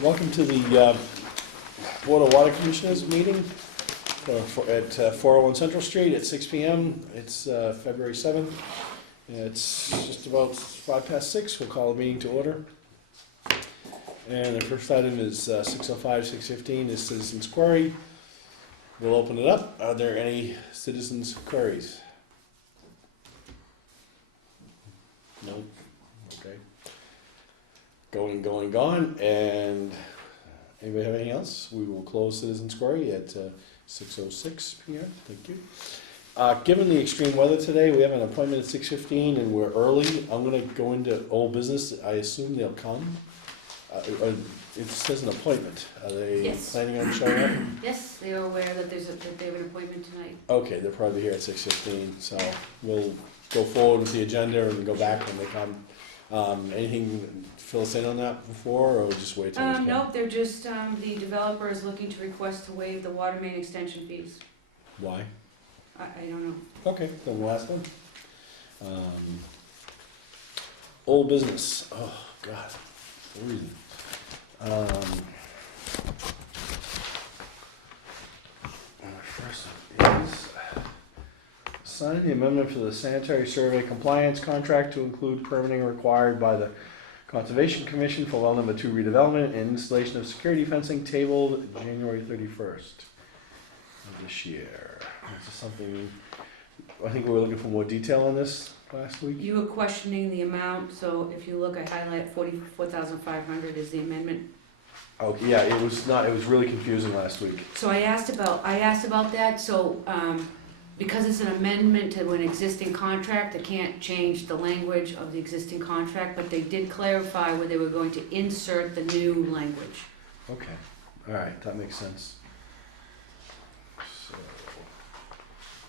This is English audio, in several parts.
Welcome to the Board of Water Commissioners meeting at 401 Central Street at 6 p.m. It's February 7th. It's just about 6:05. We'll call the meeting to order. And the first item is 6:05, 6:15 is citizens' query. We'll open it up. Are there any citizens' queries? No? Okay. Going. And anybody have anything else? We will close citizens' query at 6:06 p.m. Thank you. Given the extreme weather today, we have an appointment at 6:15 and we're early. I'm gonna go into old business. I assume they'll come. It says an appointment. Are they Yes. planning on showing up? Yes, they are aware that that they have an appointment tonight. Okay, they're probably here at 6:15, so we'll go forward with the agenda and go back when they come. Anything to fill us in on that before, or just wait till they come? No, they're just, the developer is looking to request to waive the water main extension fees. Why? I don't know. Okay, then we'll ask them. Old business. Oh, God. What reason? First is sign the amendment for the sanitary survey compliance contract to include permitting required by the Conservation Commission for well number 2 redevelopment and installation of security fencing tabled January 31st of this year. This is something, I think we were looking for more detail on this last week. You were questioning the amount, so if you look, I highlight 44,500 is the amendment. Oh, yeah, it was really confusing last week. So I asked about that, so, because it's an amendment to an existing contract, I can't change the language of the existing contract, but they did clarify where they were going to insert the new language. Okay, all right, that makes sense. So,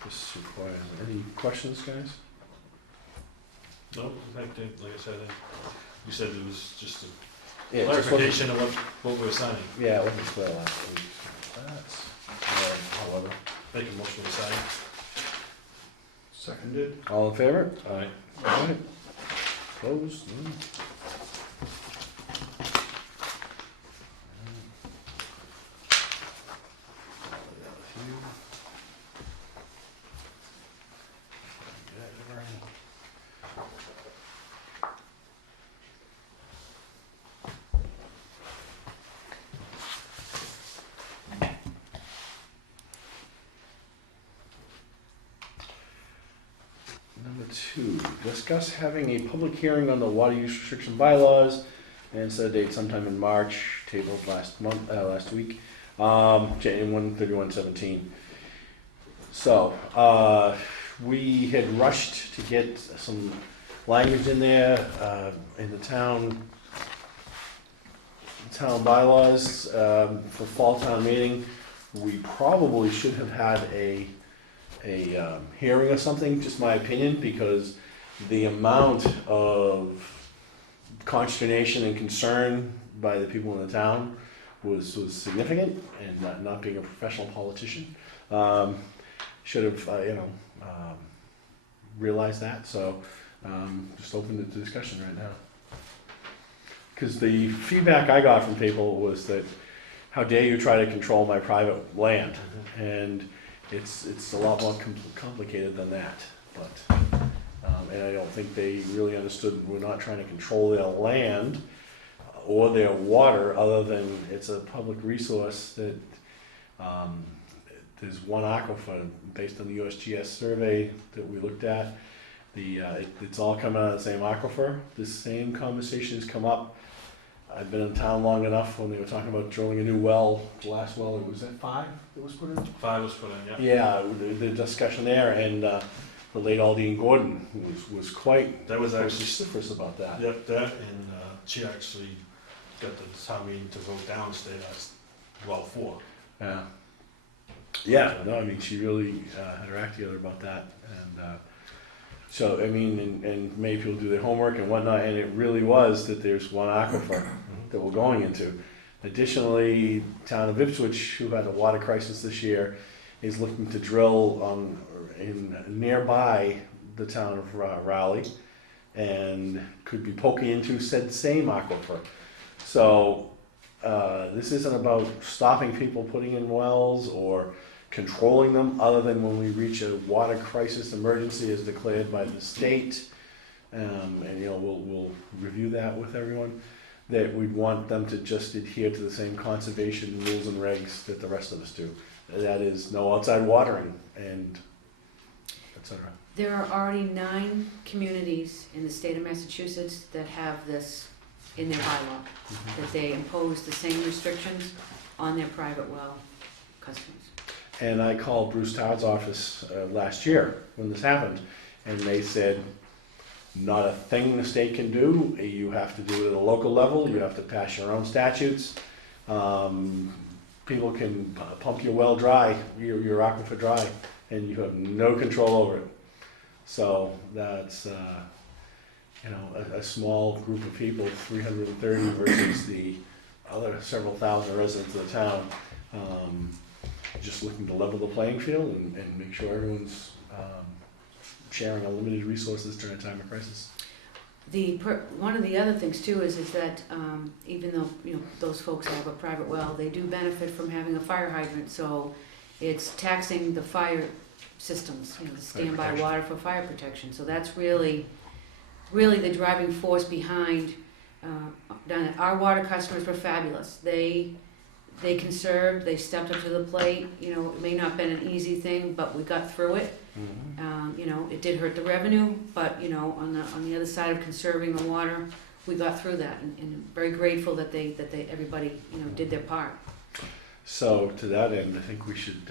this requires, any questions, guys? No, in fact, like I said, you said it was just a Yeah, it just wasn't- clarification of what we were signing. Yeah, it wasn't clear last week. That's, however. Make a motion to sign. Seconded. All in favor? Aye. All right. Opposed? None. Number 2, discuss having a public hearing on the water use restriction bylaws and set a date sometime in March, tabled last week, January 1/31/17. So, we had rushed to get some language in there, in the town bylaws, for fall town meeting. We probably should have had a hearing or something, just my opinion, because the amount of consternation and concern by the people in the town was significant, and not being a professional politician, should have, realized that, so just open it to discussion right now. Because the feedback I got from people was that, how dare you try to control my private land? And it's a lot more complicated than that, but, and I don't think they really understood we're not trying to control their land or their water, other than it's a public resource that, there's one aquifer based on the USGS survey that we looked at. It's all coming out of the same aquifer. This same conversation has come up. I've been in town long enough when they were talking about drilling a new well. The last well, was that 5 that was put in? 5 was put in, yeah. Yeah, the discussion there, and the late Aldine Gordon was quite That was actually, vociferous about that. yep, that, and she actually got the town meeting to vote down state as well for. Yeah. Yeah, no, I mean, she really had her act together about that, and so, I mean, and made people do their homework and whatnot, and it really was that there's one aquifer that we're going into. Additionally, town of Ipswich, who had a water crisis this year, is looking to drill in nearby the town of Raleigh, and could be poking into said same aquifer. So, this isn't about stopping people putting in wells or controlling them, other than when we reach a water crisis emergency as declared by the state. And, we'll review that with everyone, that we'd want them to just adhere to the same conservation rules and regs that the rest of us do. That is, no outside watering and et cetera. There are already 9 communities in the state of Massachusetts that have this in their bylaw, that they impose the same restrictions on their private well customers. And I called Bruce Todd's office last year when this happened, and they said, not a thing the state can do. You have to do it at a local level. You have to pass your own statutes. People can pump your well dry, your aquifer dry, and you have no control over it. So that's, a small group of people, 330 versus the other several thousand residents of the town, just looking to level the playing field and make sure everyone's sharing unlimited resources during a time of crisis. One of the other things too is that even though those folks have a private well, they do benefit from having a fire hydrant. So it's taxing the fire systems, the standby water for fire protection. So that's really the driving force behind. Our water customers were fabulous. They conserved. They stepped up to the plate. It may not have been an easy thing, but we got through it. It did hurt the revenue, but on the other side of conserving the water, we got through that, and very grateful that everybody did their part. So to that end, I think we should.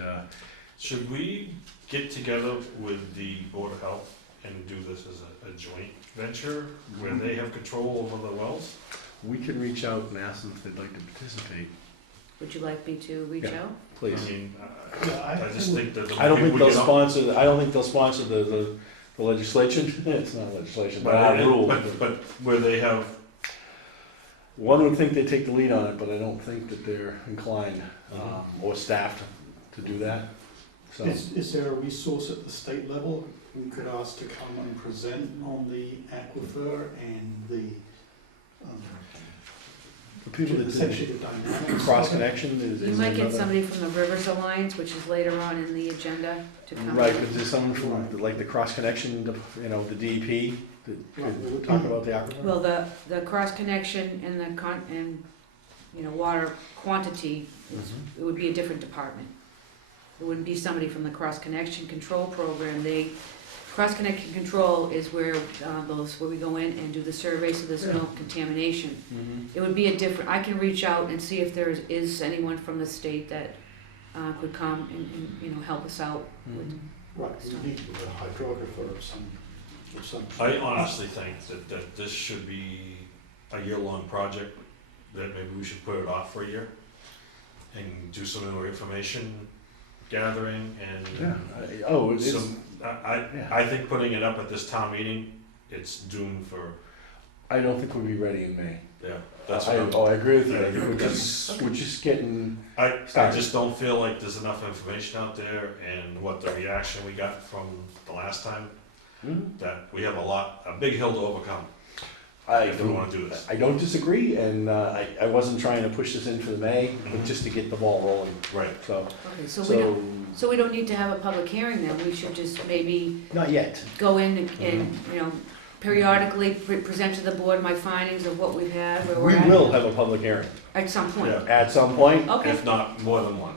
Should we get together with the Board of Health and do this as a joint venture where they have control over the wells? We can reach out and ask them if they'd like to participate. Would you like me to reach out? Please. I mean, I just think that I don't think they'll sponsor. I don't think they'll sponsor the legislation. It's not legislation, but our rule. But where they have. One would think they take the lead on it, but I don't think that they're inclined or staffed to do that. So Is there a resource at the state level we could ask to come and present on the aquifer and the people that essentially do the dynamics? cross connection is You might get another- somebody from the Rivers Alliance, which is later on in the agenda, to come. Right, but there's someone from like the cross connection, the DEP that could talk about the aquifer. Well, the cross connection and water quantity, it would be a different department. It wouldn't be somebody from the cross connection control program. Cross connection control is where we go in and do the surveys, so there's no contamination. It would be a different. I can reach out and see if there is anyone from the state that could come and help us out with. Right, we need a hydrographer of some. I honestly think that this should be a year-long project, that maybe we should put it off for a year and do some more information gathering and I think putting it up at this town meeting, it's doomed for. I don't think we'll be ready in May. Yeah, that's I agree with you. Yeah, We're just getting. I just don't feel like there's enough information out there, and what the reaction we got from the last time, that we have a big hill to overcome if we want to do this. I don't disagree, and I wasn't trying to push this in for the May, but just to get the ball rolling. Right. So. Okay, so we don't need to have a public hearing then. We should just maybe Not yet. go in and periodically present to the board my findings of what we've had, where we're We at. will have a public hearing At some point. Yeah. at some point. Okay. If not more than one,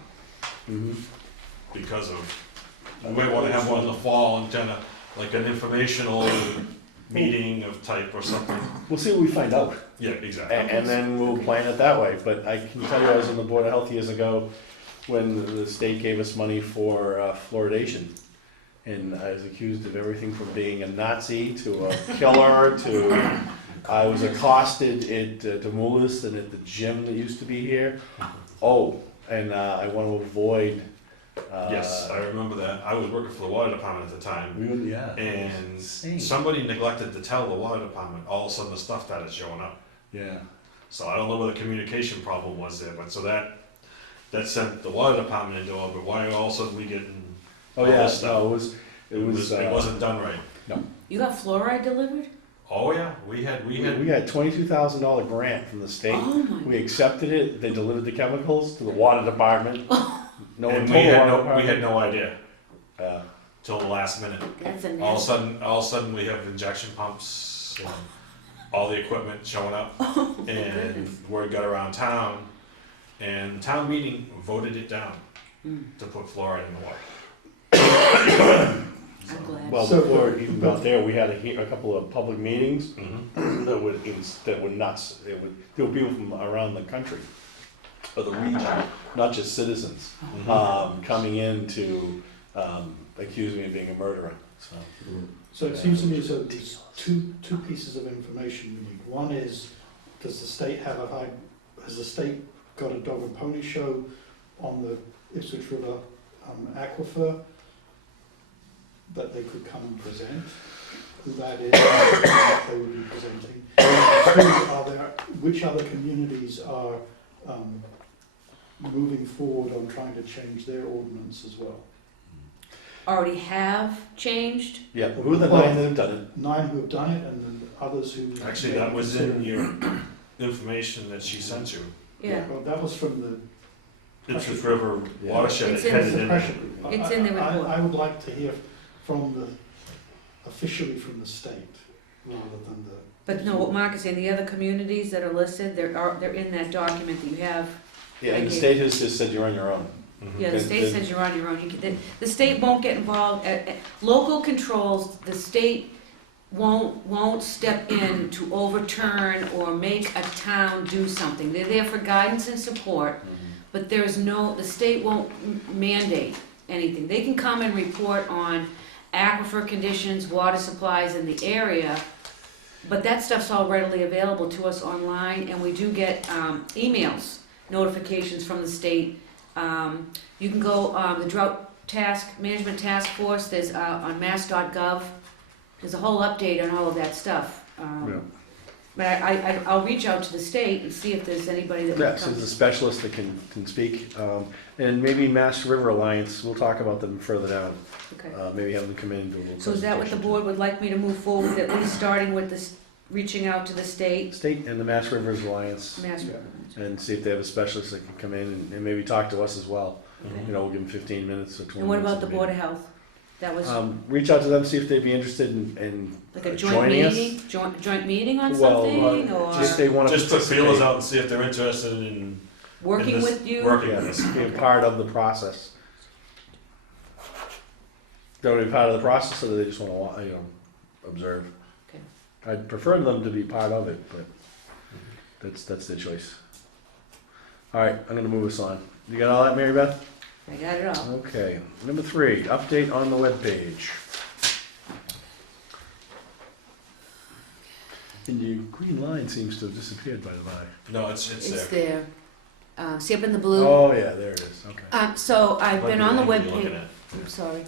because of, we might want to have one in the fall and kind of like an informational meeting of type or something. We'll see what we find out, Yeah, exactly. and then we'll plan it that way. But I can tell you, I was on the Board of Health years ago when the state gave us money for fluoridation. And I was accused of everything from being a Nazi to a killer to I was accosted at Demoulas and at the gym that used to be here. And I want to avoid. Yes, I remember that. I was working for the water department at the time, and Insane. somebody neglected to tell the water department. All of a sudden, the stuff started showing up. Yeah. So I don't know what the communication problem was there, but so that sent the water department into orbit. Why all of a sudden we getting? Oh all yeah. this stuff? No, it It wasn't done right. You got fluoride delivered? Oh, yeah, we had, We had $22,000 grant from the state. Oh my. We accepted it, they delivered the chemicals to the water department. No one and told the water we department. had no idea Yeah. till the last minute. That's a All of a nasty. sudden, we have injection pumps and all the equipment showing up. Oh, my And goodness. word got around town, and the town meeting voted it down Mm, to put fluoride in the water. I'm glad. Well, So- before it even got there, we had a couple of public meetings Mhm. that were nuts. There were people from around the country, or the region, not just citizens, coming in to accuse me of being a murderer, so. So it seems to me as though there's two pieces of information we need. One is, has the state got a dog and pony show on the Ipswich River aquifer that they could come and present? Who that is, what they would be presenting. Two, which other communities are moving forward on trying to change their ordinance as well? Already have changed? Yeah, who are the 9 that have done it? 9 who have done it, and then others who. Actually, that was in your information that she sent you. Yeah. Well, that was from the. Ipswich River Yeah. watershred It's in headed the in. pressure group. It's in the report. I would like to hear officially from the state, rather than the. But no, what Mark is saying, the other communities that are listed, they're in that document that you have. Yeah, and the state has just said you're on your own. Mhm. Yeah, the state says you're on your own. The state won't get involved. Local controls, the state won't step in to overturn or make a town do something. They're there for guidance and support, but the state won't mandate anything. They can come and report on aquifer conditions, water supplies in the area, but that stuff's all readily available to us online, and we do get emails, notifications from the state. You can go, the Drought Management Task Force, there's on mass.gov, there's a whole update on all of that stuff. Yeah. But I'll reach out to the state and see if there's anybody that would Yes, come. there's a specialist that can speak, and maybe Mass River Alliance, we'll talk about them further down. Okay. Maybe have them come in and do a little So is that what the presentation. board would like me to move forward, at least starting with this, reaching out to the state? State and the Mass Rivers Alliance, Mass- and see if they have a specialist that can come in and maybe talk to us as well. Mhm. You know, we'll give them 15 minutes or 20 And what minutes. about the of Board of meeting. Health? That was Reach out to them, see if they'd be interested in like a joint joining us. meeting, joint meeting on Well, something, or just they want to Just put feelers out and see if they're interested in working this- with you? working with us. being part of the process. They want to be part of the process, or do they just want to, observe? Okay. I'd prefer them to be part of it, but that's their choice. All right, I'm gonna move us on. You got all that, Mary Beth? I got it all. Okay. Number 3, update on the webpage. And your green line seems to have disappeared by the by. No, it's It's there. there. See up in the blue? Oh, yeah, there it is, okay. So I've been on the What you're looking webpage, at. I'm sorry.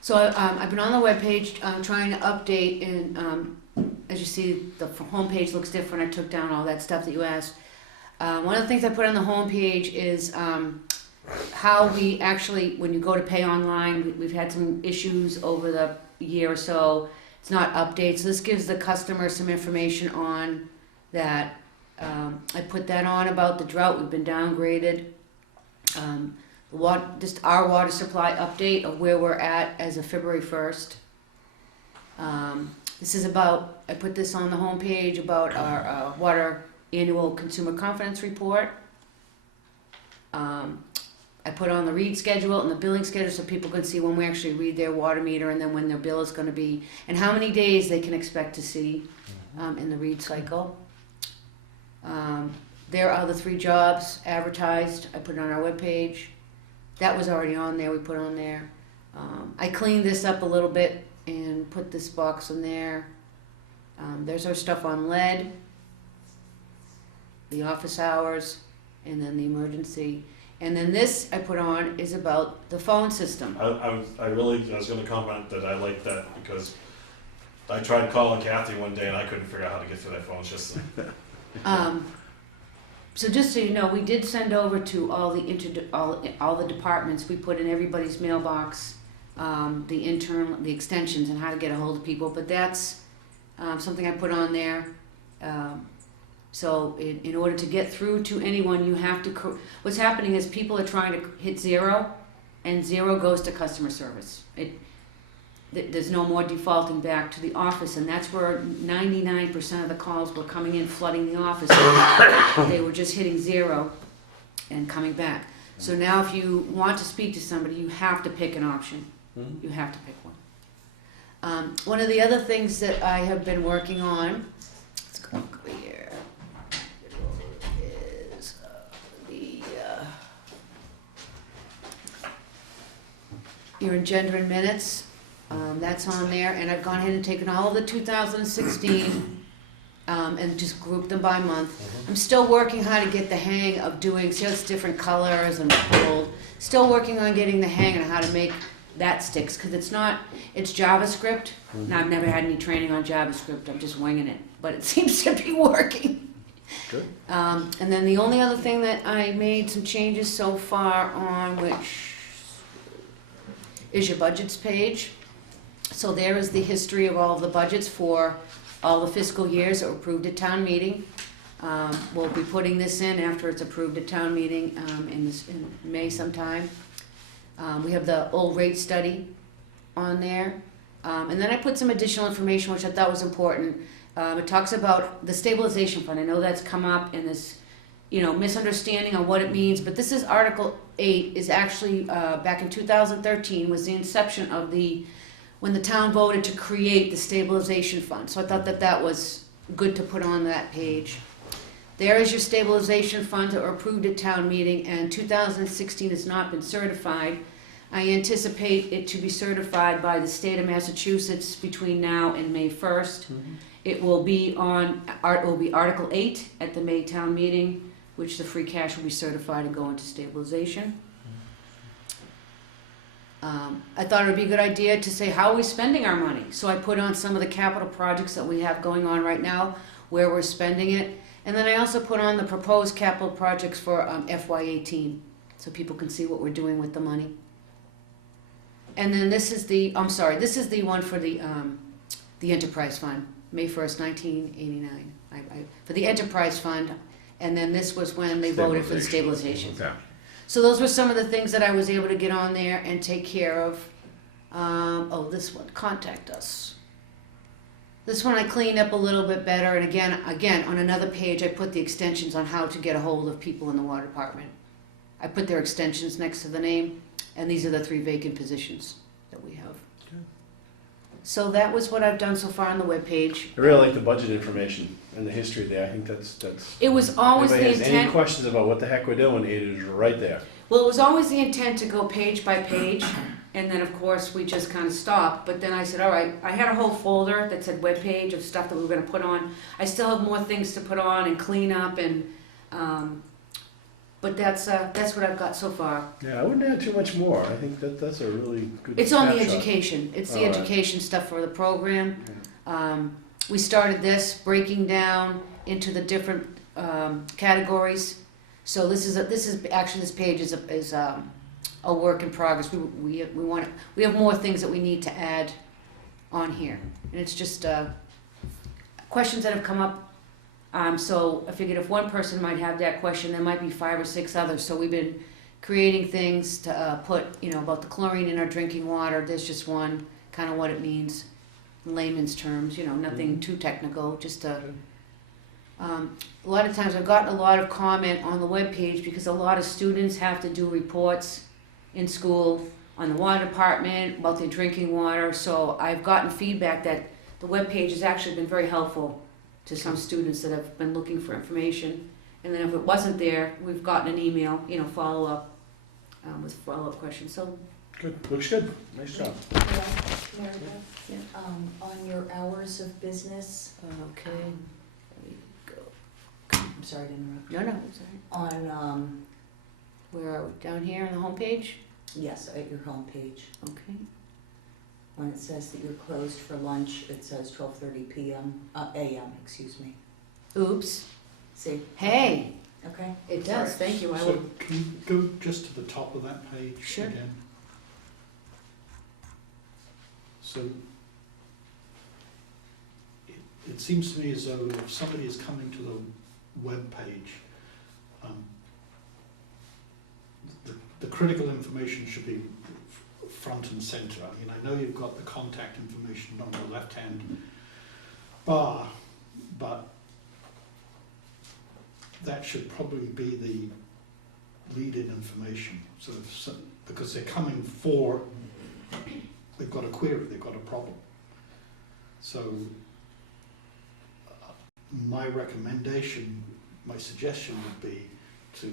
So I've been on the webpage, trying to update, and as you see, the homepage looks different. I took down all that stuff that you asked. One of the things I put on the homepage is how we actually, when you go to pay online, we've had some issues over the year or so. It's not updates. So this gives the customer some information on that. I put that on about the drought. We've been downgraded. Just our water supply update of where we're at as of February 1st. This is about, I put this on the homepage about our water annual consumer confidence report. I put on the read schedule and the billing schedule so people can see when we actually read their water meter and then when their bill is going to be, and how many days they can expect to see in the read cycle. There are the 3 jobs advertised. I put it on our webpage. That was already on there. We put on there. I cleaned this up a little bit and put this box in there. There's our stuff on lead, the office hours, and then the emergency. And then this I put on is about the phone system. I was gonna comment that I like that because I tried calling Kathy one day and I couldn't figure out how to get through that phone system. So just so you know, we did send over to all the departments. We put in everybody's mailbox the extensions and how to get a hold of people. But that's something I put on there. So in order to get through to anyone, you have to, what's happening is people are trying to hit 0, and 0 goes to customer service. There's no more defaulting back to the office, and that's where 99% of the calls were coming in, flooding the office. They were just hitting 0 and coming back. So now if you want to speak to somebody, you have to pick an option. You have to pick one. One of the other things that I have been working on, let's go over here, is your engendering minutes. That's on there, and I've gone ahead and taken all of the 2016 and just grouped them by month. I'm still working how to get the hang of doing just different colors and bold. Still working on getting the hang on how to make that sticks, because it's JavaScript. Now, I've never had any training on JavaScript. I'm just winging it, but it seems to be working. Good. And then the only other thing that I made some changes so far on, which is your budgets page. So there is the history of all of the budgets for all the fiscal years that were approved at town meeting. We'll be putting this in after it's approved at town meeting in May sometime. We have the old rate study on there. And then I put some additional information which I thought was important. It talks about the stabilization fund. I know that's come up in this, misunderstanding on what it means, but this is Article 8 is actually, back in 2013 was the inception of when the town voted to create the stabilization fund. So I thought that was good to put on that page. There is your stabilization funds that were approved at town meeting, and 2016 has not been certified. I anticipate it to be certified by the state of Massachusetts between now and May 1st. It will be Article 8 at the May town meeting, which the free cash will be certified and go into stabilization. I thought it would be a good idea to say, how are we spending our money? So I put on some of the capital projects that we have going on right now, where we're spending it. And then I also put on the proposed capital projects for FY18, so people can see what we're doing with the money. And then this is the one for the enterprise fund, May 1st, 1989, for the enterprise fund. And then this was when they voted for the stabilization. Okay. So those were some of the things that I was able to get on there and take care of. This one, contact us. This one I cleaned up a little bit better, and again, on another page I put the extensions on how to get a hold of people in the water department. I put their extensions next to the name, and these are the 3 vacant positions that we have. Good. So that was what I've done so far on the webpage. I really like the budget information and the history there. I think that's. It was always the Anybody has any intent. questions about what the heck we're doing, it is right there. Well, it was always the intent to go page by page, and then of course we just kind of stopped. But then I said, all right, I had a whole folder that said webpage of stuff that we were going to put on. I still have more things to put on and clean up, and but that's what I've got so far. Yeah, I wouldn't add too much more. I think that's a really good. It's on the snapshot. education. It's the All right. education stuff for the program. We started this breaking down into the different categories. So this page is a work in progress. We have more things that we need to add on here, and it's just questions that have come up. So I figured if one person might have that question, there might be 5 or 6 others. So we've been creating things to put, about the chlorine in our drinking water. There's just one, kind of what it means in layman's terms, nothing too technical, just to. A lot of times I've gotten a lot of comment on the webpage because a lot of students have to do reports in school on the water department about their drinking water. So I've gotten feedback that the webpage has actually been very helpful to some students that have been looking for information. And then if it wasn't there, we've gotten an email, follow up with follow-up questions. So Good, looks good, nice job. Mary Beth, yeah. on your hours of business, Okay. Let me go. I'm sorry to interrupt. No, it's all right. On, Where are we? Down here on the homepage? yes, at your homepage, Okay. when it says that you're closed for lunch, it says 12:30 p.m., a.m., excuse me. Oops. See? Hey, Okay. it does. Thank you. I So will. can you go just to the top of that page Sure. again? So it seems to me as though if somebody is coming to the web page, the critical information should be front and center. I mean, I know you've got the contact information on the left-hand bar, but that should probably be the lead-in information, because they're coming for, they've got a query, they've got a problem. So my recommendation, my suggestion would be to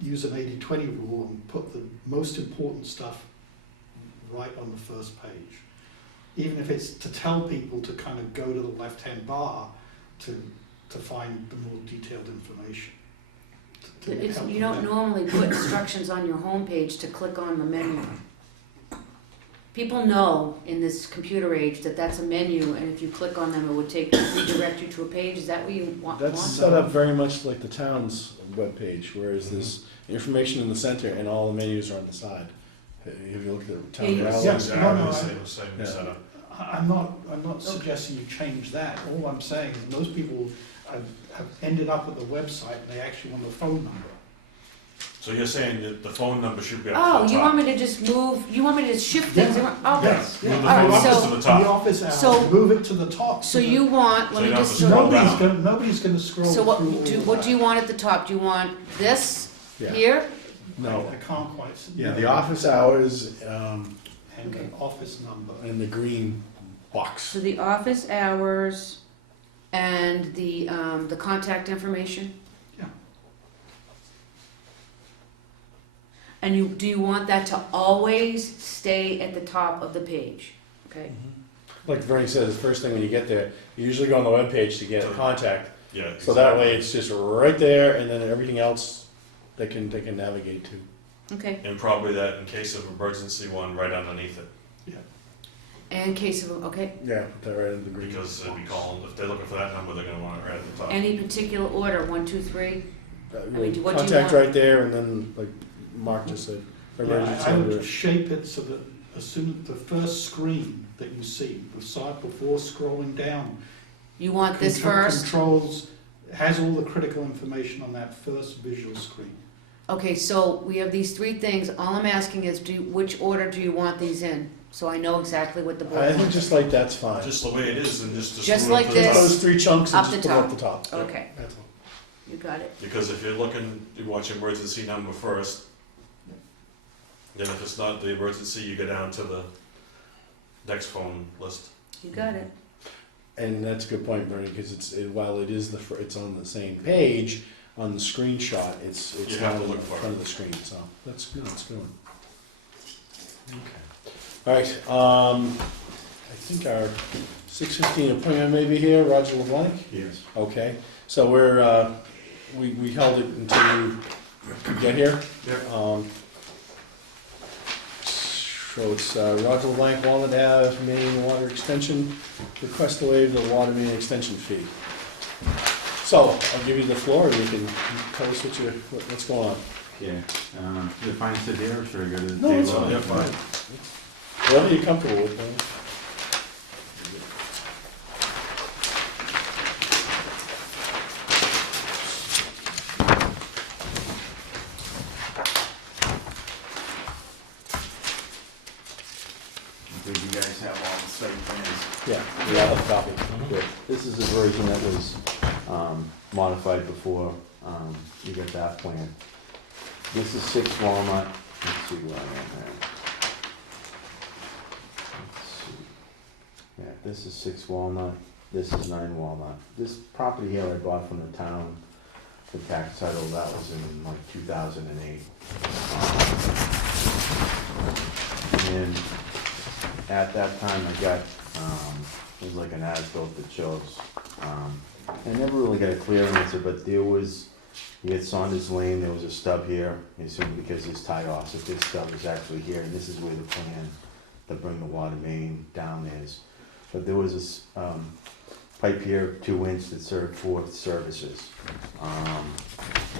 use an 80-20 rule and put the most important stuff right on the first page. Even if it's to tell people to kind of go to the left-hand bar to find the more detailed information. You don't normally put instructions on your homepage to click on the menu. People know in this computer age that that's a menu, and if you click on them, it would redirect you to a page. Is that what you want? That's set up very much like the town's webpage, whereas there's information in the center and all the menus are on the side. Have you looked at the town Yeah, gallery? Yeah. Exactly, No, same Yeah. setup. I'm not suggesting you change that. All I'm saying is most people have ended up at the website and they actually want the phone number. So you're saying that the phone number should be up Oh, to the you top? want me to just move, you want me to just shift things Yeah. around? Okay. Yes, Move yeah. the All right, phone number so- to the The top. office hours, So- move it to the top. So you want, So let you me don't just, have to scroll down. Nobody's gonna scroll so through all what of do you that. want at the top? Do you want this Yeah. here? No. I can't quite see. Yeah, the office hours, And Okay. an office number. and the green box. So the office hours and the contact information? Yeah. And do you want that to always stay at the top of the page? Okay, Like Bernie said, the first thing when you get there, you usually go on the webpage to get contact. Yeah. So that exactly. way it's just right there and then everything else they can navigate to. okay. And probably that in case of emergency one right underneath it, And in case of, okay, Yeah, put that right in the green. because they'll be calling, if they're looking for that number, they're gonna want it right at the top. any particular order, 1, 2, 3? Well, what do you contact want? right there and then like Mark just said, emergency I would number. shape it so that as soon as the first screen that you see, before scrolling down, You want this first? controls, has all the critical information on that first visual screen. Okay, so we have these 3 things. All I'm asking is, which order do you want these in? So I know exactly what the board I think wants. just like that's fine. Just the way it is, and just. Just move it like to the this. top. Those 3 chunks and Up just the put them top. up the top. Okay, That's all. you got it. Because if you're looking, you watch emergency number first, then if it's not the emergency, you go down to the next phone list. You got it. And that's a good point, Bernie, because while it is it's on the same page, on the screenshot, it's You not have to in the look for front it. of the screen, so that's good, that's a good one. Okay. All right, I think our 6:15 appointment may be here, Roger LeBlanc? Yes. Okay, so we held it until you could get here. Yep. So it's Roger LeBlanc, Walnut Ave, Main Water Extension, request to waive the water main extension fee. So, I'll give you the floor, and you can tell us what's going on. Yeah, you're fine to sit here, or should I go to the No, it's table? fine. Yeah, fine. Whatever you're comfortable with, man. Did you guys have all the site plans? Yeah, we all have a copy. Good. This is the version that was modified before you got that plan. This is 6 Walnut. Let's see where I am there. Let's see. Yeah, this is 6 Walnut. This is 9 Walnut. This property here I bought from the town. The tax title, that was in like 2008. And at that time I got, it was like an as-built that shows, I never really got a clear answer, but there was, you had Saunders Lane, there was a stub here, I assume because this tie off, so this stub is actually here, and this is where the plan to bring the water main down is. But there was this, pipe here, 2-inch, that served 4 services. And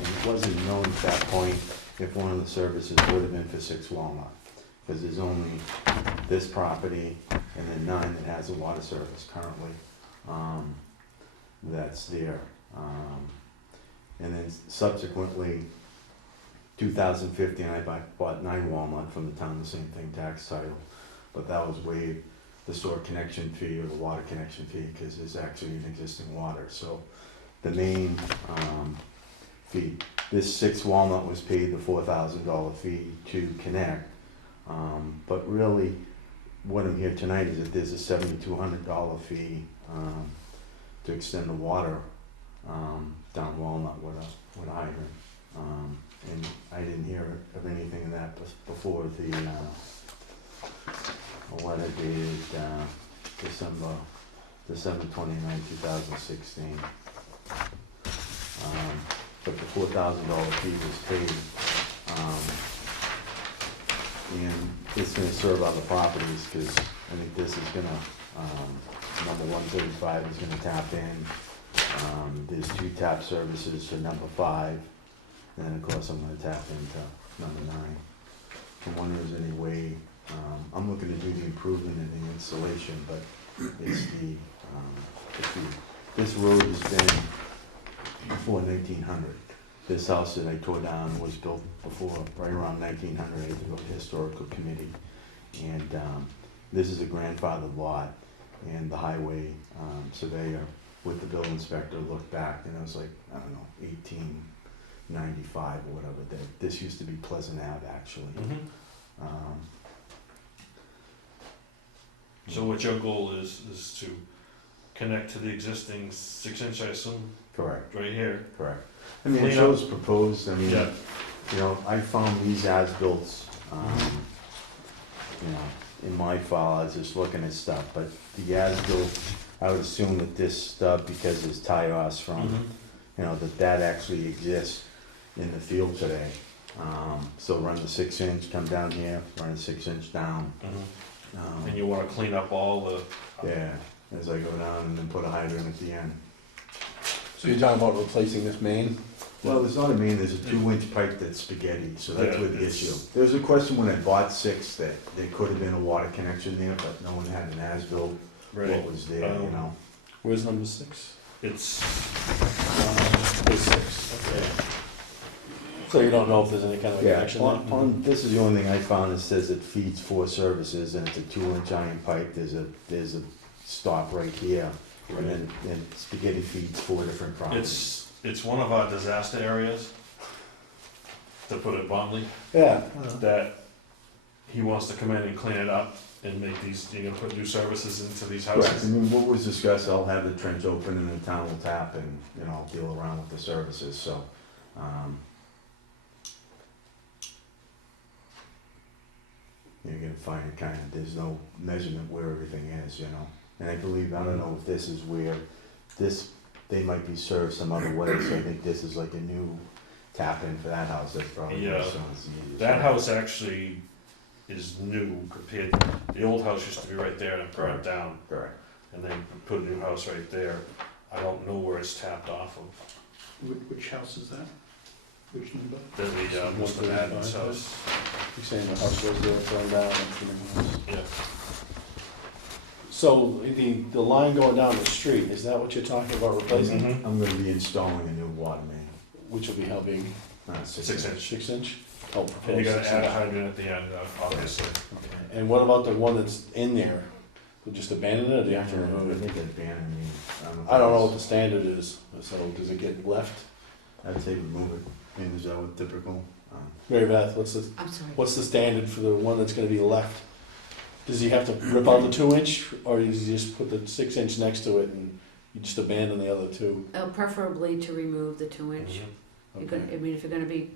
it wasn't known at that point if one of the services would have been for 6 Walnut. Because there's only this property and then 9 that has a water service currently, that's there. And then subsequently, 2015, I bought 9 Walnut from the town, the same thing, tax title, but that was waived, the sewer connection fee or the water connection fee, because there's actually an existing water, so the main, fee, this 6 Walnut was paid the $4,000 fee to connect, but really, what I'm here tonight is that there's a $7,200 fee, to extend the water, down Walnut with a hydrant. And I didn't hear of anything of that before the letter dated December 29, 2016. But the $4,000 fee was paid. And it's gonna serve other properties, because I think this is gonna, number 135 is gonna tap in. There's 2 tap services for number 5. And then, of course, I'm gonna tap into number 9. I wonder if there's any way, I'm looking to do the improvement in the installation, but it's this road has been before 1900. This house that I tore down was built before, right around 1900. I had to go to the historical committee. And this is a grandfathered lot, and the highway surveyor with the bill inspector looked back, and it was like, I don't know, 1895 or whatever. This used to be Pleasant Ave, actually. So what your goal is to connect to the existing 6-inch, I assume, Correct, right here? correct. I mean, it Clean shows proposed, I mean, Yeah. you know, I found these as-bills, you know, in my file, I was just looking at stuff, but the as-built, I would assume that this stub, because it's tie-offs from, you know, that actually exists in the field today. So run the 6-inch, come down here, run the 6-inch down. And you wanna clean up all the, Yeah, as I go down and then put a hydrant at the end. So you're talking about replacing this main? Well, there's not a main, there's a 2-inch pipe that's spaghetti, so that's Yeah, where the it's- issue. There was a question when I bought 6 that there could have been a water connection there, but no one had an as-built, what was there, you know? Where's number 6? It's, There's 6, okay. So you don't know if there's any kind of Yeah, connection on, this is the only thing I found that says it feeds 4 services, and it's a 2-inch iron pipe, there's a stop right here, and then spaghetti feeds 4 different properties. it's one of our disaster areas, to put it bluntly, Yeah. that he wants to come in and clean it up and make these, you're gonna put new services into these Correct, I houses. mean, what was discussed, I'll have the trench open and the town will tap and, you know, deal around with the services, so, you're gonna find it kind of, there's no measurement where everything is, you know? And I believe, I don't know if this is where, they might be served some other way, so I think this is like a new tap in for that house, that's probably. Yeah. That house actually is new compared, the old house used to be right there and it burnt down, Correct. and they put a new house right there. I don't know where it's tapped off of, Which house is that? Which number? the, Mr. Madden's house. You're saying the house was there, burned down, and the new house. Yeah. So the line going down the street, is that what you're talking about replacing? Mhm. I'm gonna be installing a new water main, Which will be how big? 6 inch. 6 inch? Oh, And you gotta 6 add a inch. hydrant at the end, obviously. Okay. And what about the one that's in there? We'll just abandon it, or do you have to I remove it? think it'd ban me. I don't know what the standard is, so does it get left? I'd say remove it, I mean, is that what typical? Mary Beth, I'm sorry. what's the standard for the one that's gonna be left? Does he have to rip out the 2-inch, or does he just put the 6-inch next to it and you just abandon the other 2? Preferably to remove the 2-inch. You're gonna, Okay, I mean, if you're gonna be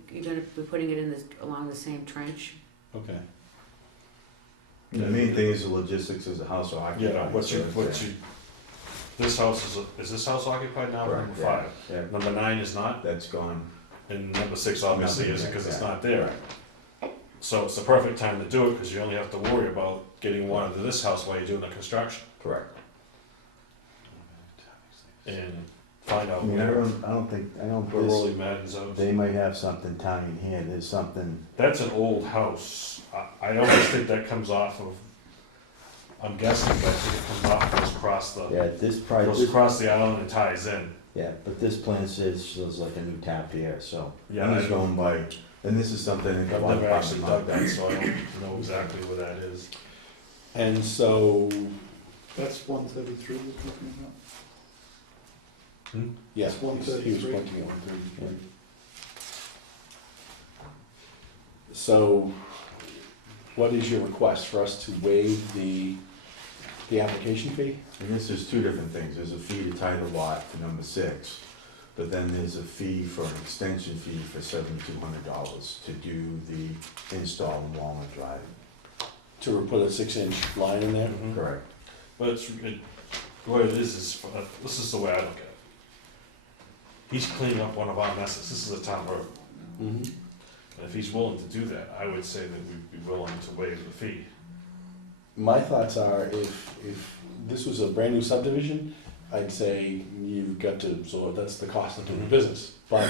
putting it in this, along the same trench. okay. The main thing is the logistics as a house occupied. Yeah, this house is this house occupied now, Correct, number yeah. 5? Yeah, Number 9 is not, that's gone. and number 6 obviously Nothing, isn't, because it's yeah. not there. So it's the perfect time to do it, because you only have to worry about getting water to this house while you're doing the construction. Correct. And find out. I mean, I don't think, I know We're this, really mad as those. they might have something tying in here, there's something, That's an old house. I always think that comes off of, I'm guessing, but I think it comes off, goes across the, yeah, this probably, goes across the island and ties in. yeah, but this plan says, shows like a new tap here, so. Yeah, I'm I just don't- going by, and this is something that the I've water never actually department dug might- that, so I don't know exactly where that is. And so, That's 133 we're talking about. yeah, It's he was 133. pointing at 133. So, what is your request for us to waive the application fee? I guess there's two different things, there's a fee to tie the lot for number 6, but then there's a fee for an extension fee for $7,200 to do the install in Walnut Drive. To put a 6-inch line in there? Mhm. Correct. But the way it is, this is the way I look at it. He's cleaning up one of our messes. This is a town road. Mm-hmm. And if he's willing to do that, I would say that we'd be willing to waive the fee. My thoughts are, if this was a brand-new subdivision, I'd say you've got to, so that's the cost of doing business. But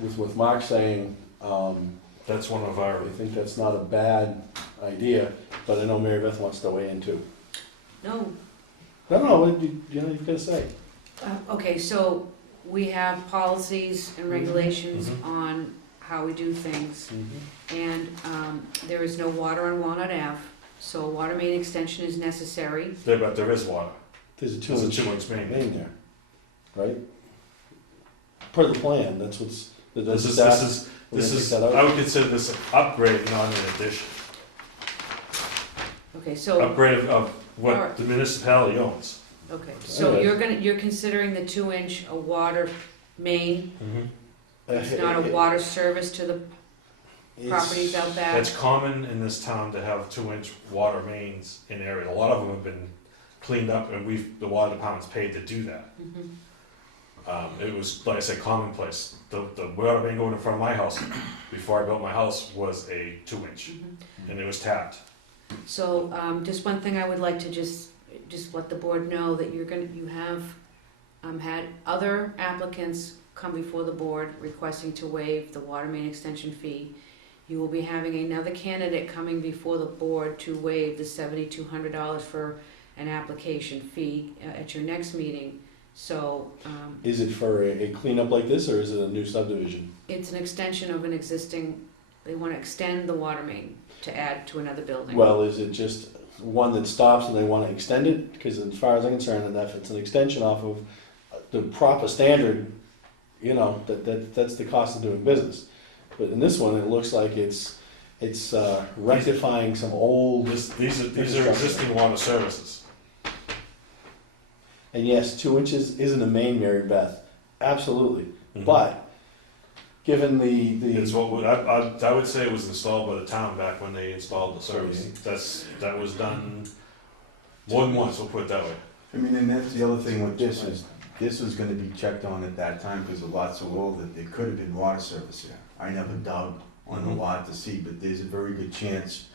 with Mark saying, That's one of our, I think that's not a bad idea, but I know Mary Beth wants to weigh in too. No, No, what you know, you gotta say. okay, so we have policies and regulations Mhm. on how we do things. Mm-hmm. And there is no water on Walnut Ave, so a water main extension is necessary. but there is water. There's a There's a 2-inch 2-inch main. main there, right? Per the plan, that's what's, This that's is, that. this is, We're this gonna is, take that out? I would consider this an upgrade, not an addition. Okay, so, Upgrade of what Alright. the municipality owns. okay, so Okay. you're considering the 2-inch a water main, Mm-hmm. it's not a water service to the properties out back? It's common in this town to have 2-inch water mains in areas. A lot of them have been cleaned up and the water department's paid to do that. Mhm. It was, like I said, commonplace. The water main going in front of my house, before I built my house, was a 2-inch, Mhm. and it was tapped. So, just one thing I would like to just let the board know, that you have, had other applicants come before the board requesting to waive the water main extension fee. You will be having another candidate coming before the board to waive the $7,200 for an application fee at your next meeting. So, Is it for a cleanup like this, or is it a new subdivision? it's an extension of an existing, they want to extend the water main to add to another building. Well, is it just one that stops and they want to extend it? Because as far as I'm concerned, and if it's an extension off of the proper standard, you know, that's the cost of doing business. But in this one, it looks like it's rectifying some old, These are existing water services. and yes, 2 inches isn't a main, Mary Beth, absolutely. Mhm. But, given the It's what, I would say it was installed by the town back when they installed the service. That was done more than once, we'll put it that way. I mean, and that's the other thing with this is, this was gonna be checked on at that time, because the lot's so old that there could have been water service there. I never dug on the Mhm. lot to see, but there's a very good chance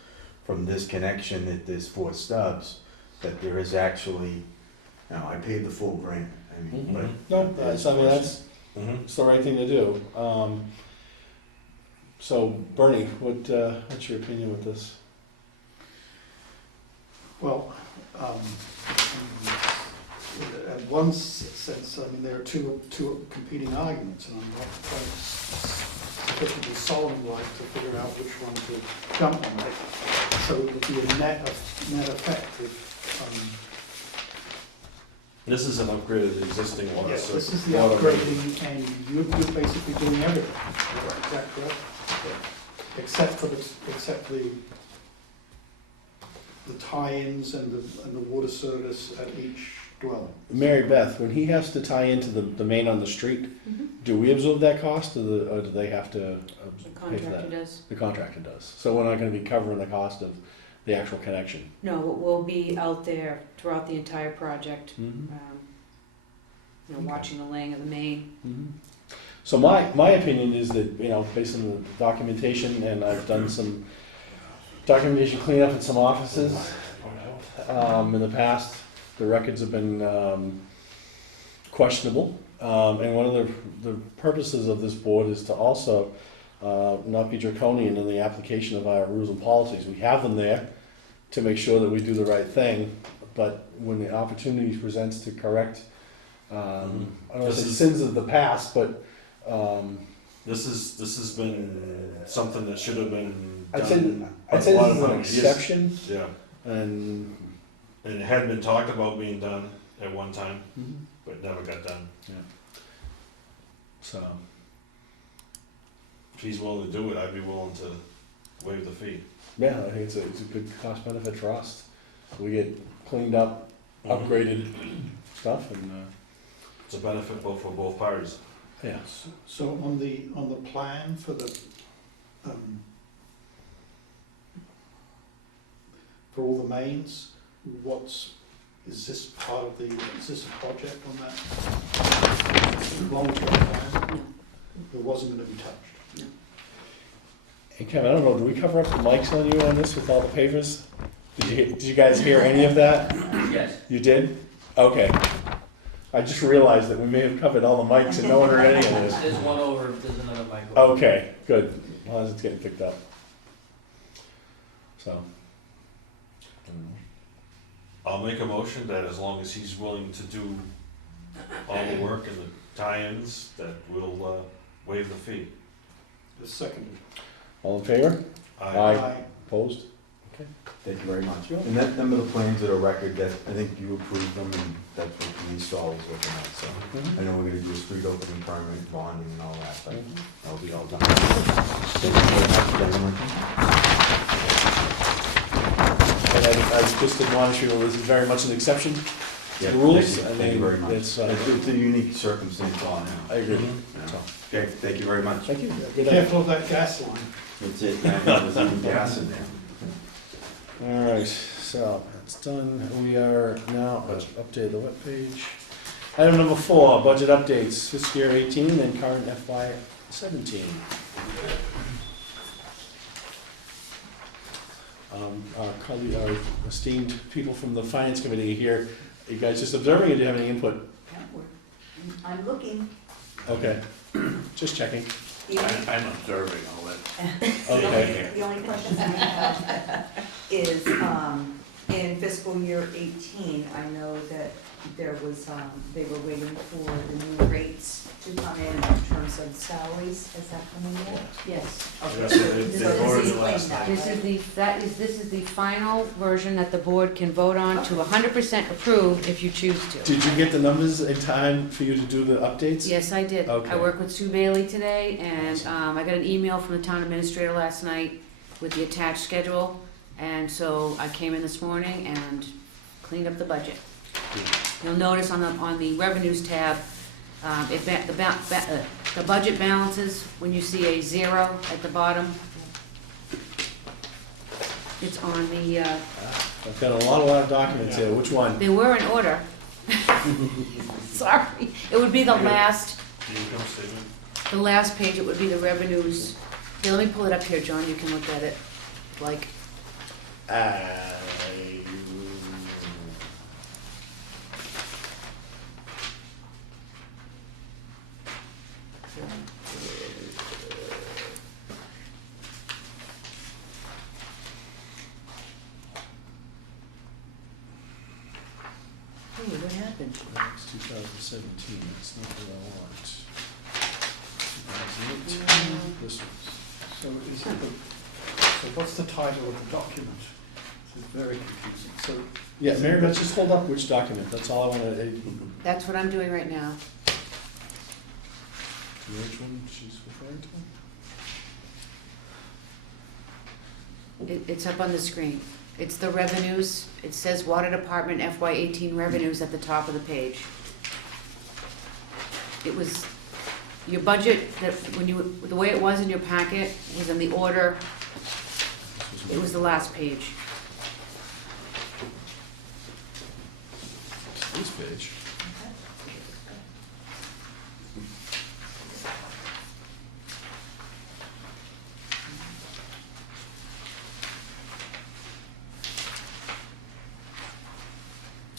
from this connection that there's 4 stubs, that there is actually, you know, I paid the full grant, I mean, but. no, that's, I mean, that's Mhm. it's the right thing to do. So, Bernie, what's your opinion with this? Well, in one sense, I mean, there are two competing arguments, and I'm not quite sufficiently solid like to figure out which one to jump on. So it would be a net effect if, This is an upgrade of the existing water yes, service. this is the Water upgrading, and you're basically doing everything. Is that correct? Except the tie-ins and the water service at each dwelling. Mary Beth, when he has to tie into the main on the street, Mhm. do we absorb that cost, or do they have to The pay for contractor that? does. The contractor does. So we're not gonna be covering the cost of the actual connection. No, it will be out there throughout the entire project, Mm-hmm. Okay. watching the laying of the main. So my opinion is that, you know, based on the documentation, and I've done some documentation cleanup in some offices, in the past, the records have been questionable, And one of the purposes of this board is to also not be draconian in the application of our rules and policies. We have them there to make sure that we do the right thing, but when the opportunity presents to correct, I don't want to say sins of the past, but This has been something that should have been I'd say done. I'd say a lot this is of an years. exception, Yeah, and and it had been talked about being done at one time, but never got done. so. If he's willing to do it, I'd be willing to waive the fee. Yeah, I think it's a good cost benefit for us. We get cleaned up, upgraded stuff, and It's a benefit for both parties. yeah. So on the plan for the, for all the mains, is this part of the, is this a project on that long-term plan? It wasn't gonna be touched? Hey Kevin, I don't know, do we cover up the mics on you on this with all the pavers? Did you guys hear any of that? Yes. You did? Okay. I just realized that we may have covered all the mics and no one heard any of this. There's one over, there's another mic over. Okay, good, as long as it's getting picked up. So. I'll make a motion that as long as he's willing to do all the work and the tie-ins, that we'll waive the fee. The second. All in favor? Aye. Opposed? Thank you very much. And that, them are the plans that are record that I think you approved them and that's what the install is looking at, so. I know we're gonna do a street opening permit, bonding and all that, but that'll be all done. Thank you very much, gentlemen. And I just admonish you, this is very much an exception to Yeah, the rules. Thank you very much. It's, It's a unique circumstance all now. I agree. Yeah. So, Okay, thank you very much. thank you. Good night. Careful of that gas line. That's it, there's even gas in there. All right, so that's done. We are now, update the webpage. Item number 4, budget updates, fiscal year 18 and current FY 17. Our esteemed people from the finance committee here, are you guys just observing or do you have any input? I'm looking. Okay, just checking. The only- I'm observing all that. Okay. The only question I have is, in fiscal year 18, I know that there was, they were waiting for the new rates to come in terms of salaries. Has that come in yet? Yes. Okay. That's what they So this voted is last like time. This is the final version that the board can vote on to 100% approve if you choose to. Did you get the numbers in time for you to do the updates? Yes, I did. Okay. I worked with Sue Bailey today, and I got an email from the town administrator last night with the attached schedule, and so I came in this morning and cleaned up the budget. You'll notice on the revenues tab, the budget balances, when you see a 0 at the bottom, it's on the, I've got a lot of documents here, which one? they were in order. Sorry, it would be the last The income statement. The last page, it would be the revenues. Here, let me pull it up here, John, you can look at it, like, hey, what happened? It's 2017, that's not what I want. 2018, this one. So is it so what's the title of the document? This is very confusing. So Yeah, Mary, let's just hold up which document, that's all I want to, That's what I'm doing right now. which one she's referring to? It's up on the screen. It's the revenues. It says Water Department FY18 revenues at the top of the page. It was, your budget, the way it was in your packet was in the order, it was the last page. This page.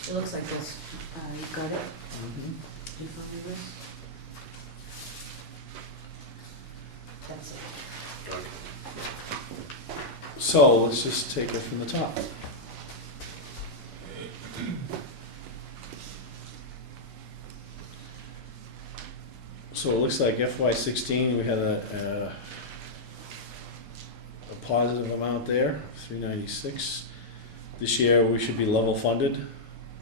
It looks like this. You got it? Mhm. Did you find this? So let's just take it from the top. So it looks like FY16, we had a positive amount there, 396. This year, we should be level funded,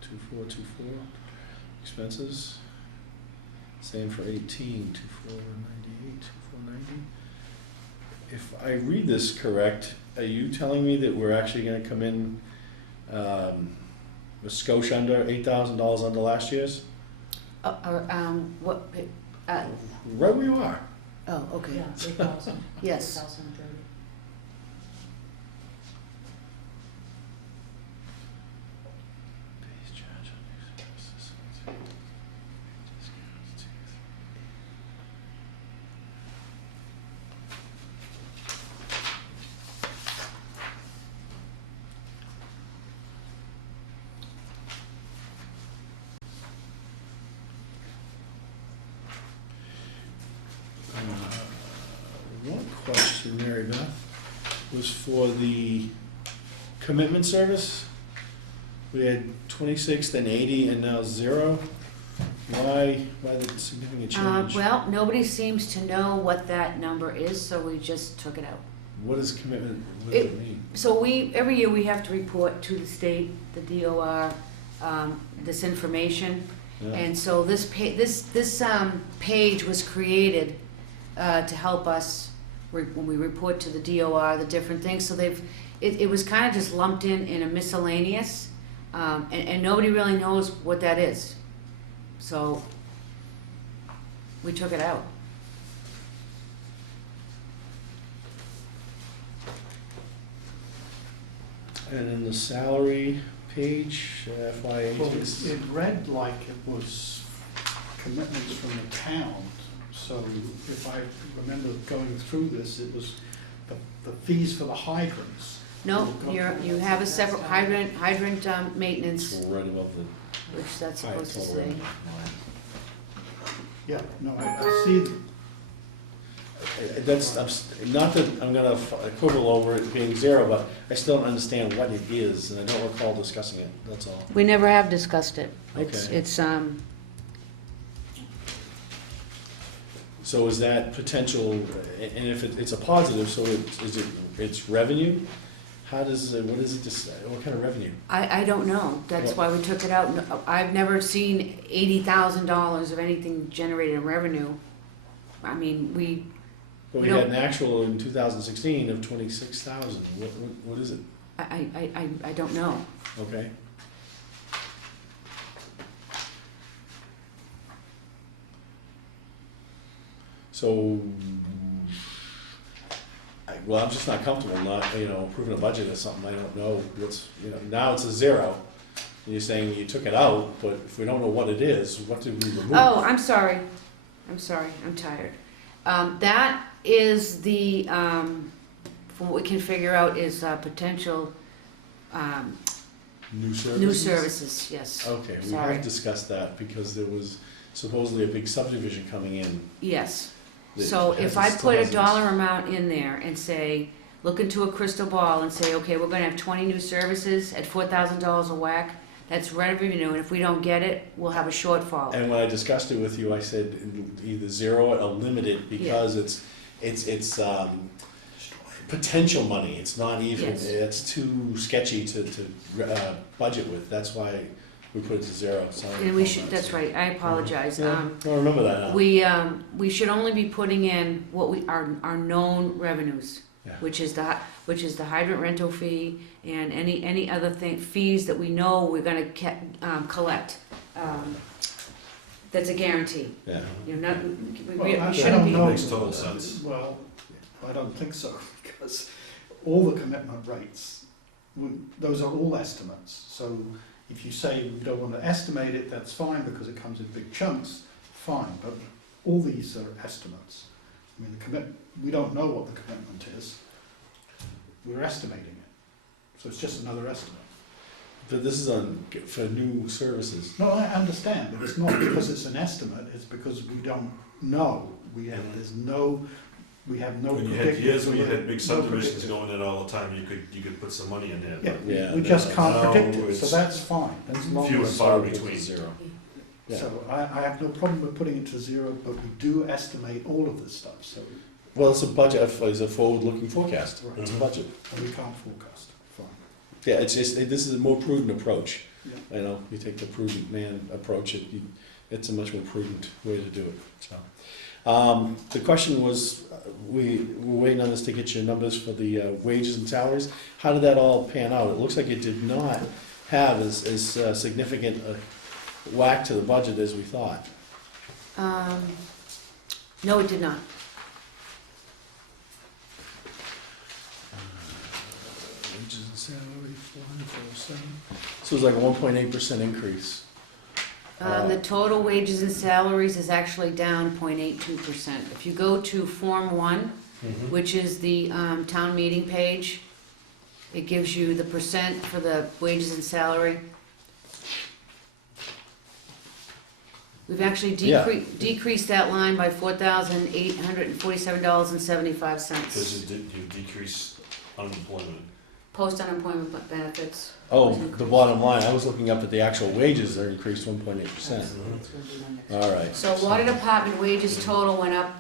2424. Expenses, same for 18, 2498, 2490. If I read this correct, are you telling me that we're actually gonna come in a skosh under, $8,000 under last year's? What, Right where you are. oh, okay, Yeah, 8,000. yes. 8,030. One question, Mary Beth, was for the commitment service. We had 26, then 80, and now 0. Why the significant change? Well, nobody seems to know what that number is, so we just took it out. What is commitment, what does it mean? So every year we have to report to the state, the DOR, this information. Yeah. And so this page was created to help us when we report to the DOR, the different things. So it was kind of just lumped in a miscellaneous, and nobody really knows what that is. So we took it out. And in the salary page, FY Well, is, it read like it was commitments from the town, so if I remember going through this, it was the fees for the hydrants. No, you have a separate hydrant maintenance, right above the, which that's High supposed to total say. revenue. Yeah, no, I see, that's, not that I'm gonna quibble over it being 0, but I still don't understand what it is, and I don't recall discussing it, that's all. We never have discussed it. Okay. It's So is that potential, and if it's a positive, so it's revenue? How does, what is it, what kind of revenue? I don't know, that's why we took it out. No, I've never seen $80,000 of anything generated in revenue. I mean, But We we had don't- an actual in 2016 of 26,000, what is it? I don't know. Okay. So, well, I'm just not comfortable not, approving a budget or something, I don't know what's, now it's a 0. And you're saying you took it out, but if we don't know what it is, what did we remove? Oh, I'm sorry, I'm tired. That is the, from what we can figure out is potential New services? new services, yes. Okay, we Sorry. have discussed that because there was supposedly a big subdivision coming in. Yes. that So has if I still put a has this- dollar amount in there and say, look into a crystal ball and say, okay, we're gonna have 20 new services at $4,000 a whack, that's revenue, and if we don't get it, we'll have a shortfall. And when I discussed it with you, I said either 0 or limit it because it's potential money. It's not even, Yes. it's too sketchy to budget with. That's why we put it to 0. Sorry. And we should, that's right, I apologize. Yeah, I remember that now. We should only be putting in what our known revenues, Yeah. which is the hydrant rental fee and any other fees that we know we're gonna collect. That's a guarantee, Yeah. not, Well, we I shouldn't don't be. know. Makes total sense. Well, I don't think so, because all the commitment rates, those are all estimates. So if you say you don't want to estimate it, that's fine, because it comes in big chunks, fine, but all these are estimates. I mean, we don't know what the commitment is, we're estimating it. So it's just another estimate. But this is for new services. No, I understand, but it's not because it's an estimate, it's because we don't know. There's no we have no When you had years where you had big no subdivisions predictive. going in all the time, you could put some money in there. Yeah, but Yeah, we just can't now predict it, so it's that's fine, as long few and as. far So, between. Zero. Yeah. So I have no problem with putting it to zero, but we do estimate all of this stuff, so, Well, it's a budget, it's a forward-looking forecast. Right. It's a Mhm. budget. and we can't forecast, fine. Yeah, it's just, this is a more prudent approach. Yeah. You know, you take the prudent man approach, it's a much more prudent way to do it, so. The question was, we were waiting on this to get your numbers for the wages and salaries. How did that all pan out? It looks like it did not have as significant a whack to the budget as we thought. No, it did not. Wages and salary, 447. So it was like a 1.8% increase. The total wages and salaries is actually down 0.82%. If you go to Form 1, Mhm. which is the town meeting page, it gives you the percent for the wages and salary. We've actually Yeah. decreased that line by $4,847.75. Because you decrease unemployment. Post-unemployment benefits. Oh, was the increased. bottom line, I was looking up at the actual wages, they're increased 1.8%. That's gonna be my next. All right. So water department wages total went up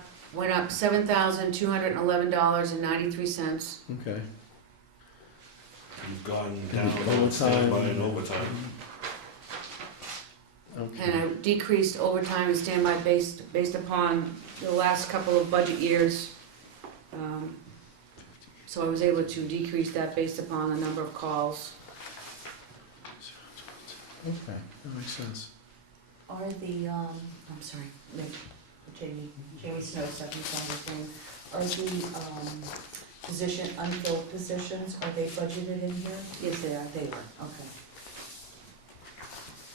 $7,211.93. Okay. You've gone And down overtime. on standby and overtime. And Okay. I decreased overtime and standby based upon the last couple of budget years. So I was able to decrease that based upon the number of calls. Okay, that makes sense. Are the, I'm sorry, no, Jamie Snow, second on the thing, are the, unfilled positions, are they budgeted in here? Yes, they are. They were, okay.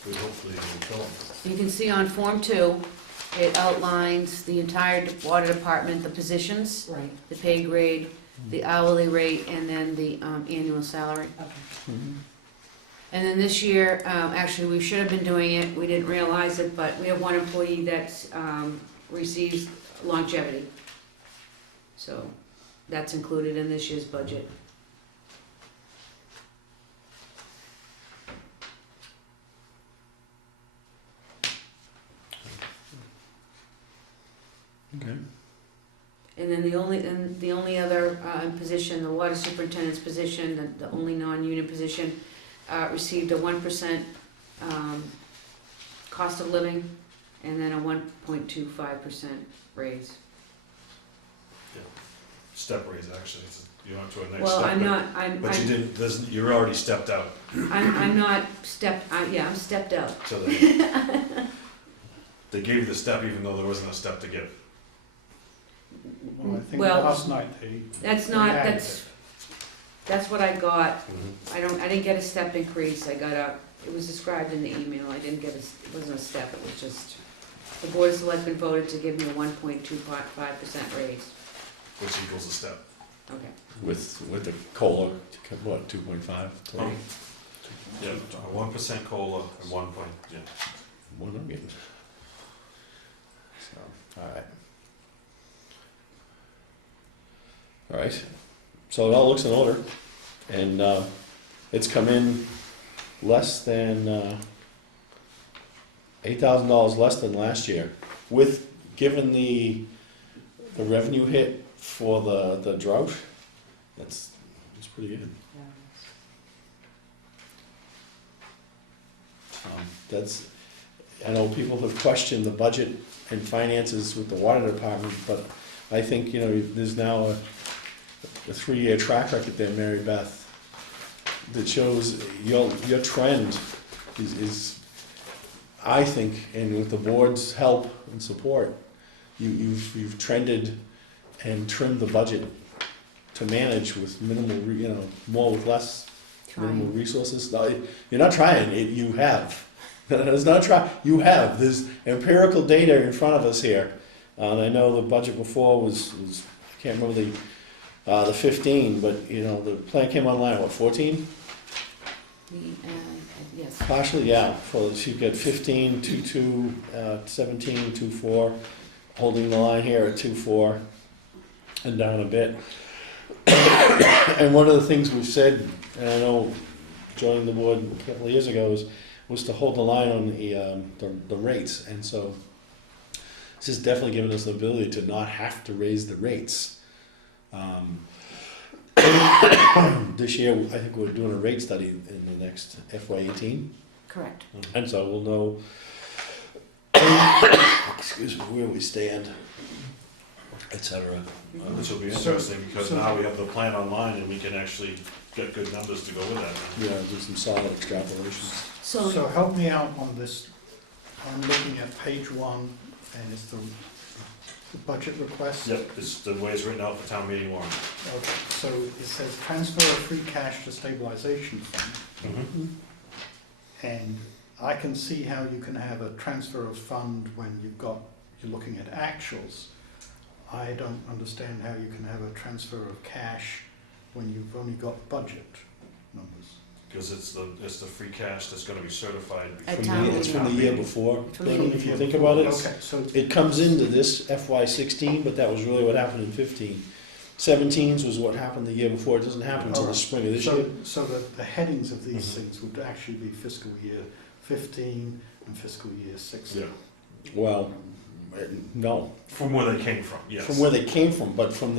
Good, hopefully you'll fill them. You can see on Form 2, it outlines the entire water department, the positions, Right, the pay grade, the hourly rate, and then the annual salary. okay. Mhm. And then this year, actually, we should have been doing it, we didn't realize it, but we have one employee that receives longevity. So that's included in this year's budget. Okay. And then the only other position, the water superintendent's position, the only non-union position, received a 1% cost of living and then a 1.25% raise. Step raise, actually, you went to a next Well, step. I'm but- not, But you didn't, you're already stepped out, I'm not I'm stepped out. so they gave you the step even though there wasn't a step to give. Well, I think Well, last night they. That's they not, added that's what I got. Mhm. I didn't get a step increase, it was described in the email, I didn't get it wasn't a step, it was just, the board of selectmen voted to give me a 1.25% raise. Which equals a step. Okay. With the COLA, what, 2.5? Oh. Yeah, 1% COLA and 1 point, yeah. What I'm getting. So, all right. All right, so it all looks in order, and it's come in less than $8,000 less than last year, given the revenue hit for the drought. It's pretty good. That's, I know people have questioned the budget and finances with the water department, but I think, there's now a 3-year track record there, Mary Beth, that shows your trend is, I think, and with the board's help and support, you've trended and trimmed the budget to manage with minimal, more with less, minimal Trying. resources. No, you're not trying, you have. It's not try. You have. There's empirical data in front of us here. And I know the budget before was I can't remember the 15, but the plan came online, what, 14? Yes. Partially, yeah. So you get 15, 2.2, 17, 2.4, holding the line here at 2.4. and down a bit. And one of the things we've said, and I know joining the board a couple of years ago, was to hold the line on the rates. And so this has definitely given us the ability to not have to raise the rates. This year, I think we're doing a rate study in the next FY18. Correct. And so we'll know, excuse me, where we stand, et cetera. This will be So- interesting, because so- now we have the plan online, and we can actually get good numbers to go with that. Yeah, do some solid extrapolations. So help me out on this. I'm looking at page 1, and it's the budget request. Yep, it's the way it's written out for town meeting warrant. Okay, so it says transfer of free cash to stabilization fund. And I can see how you can have a transfer of fund when you're looking at actuals. I don't understand how you can have a transfer of cash when you've only got budget numbers. Because it's the free cash that's gonna be certified. At before town It's meeting. from the year before, From the Bernie, year if you before. think about it. Okay, so, It comes into this FY16, but that was really what happened in 15. 17's was what happened the year before. It doesn't happen until the spring of this year. so the headings of these Mhm. things would actually be fiscal year 15 and fiscal year 16. Yeah, Well, no, from where they came from, yes. from where they came from, but from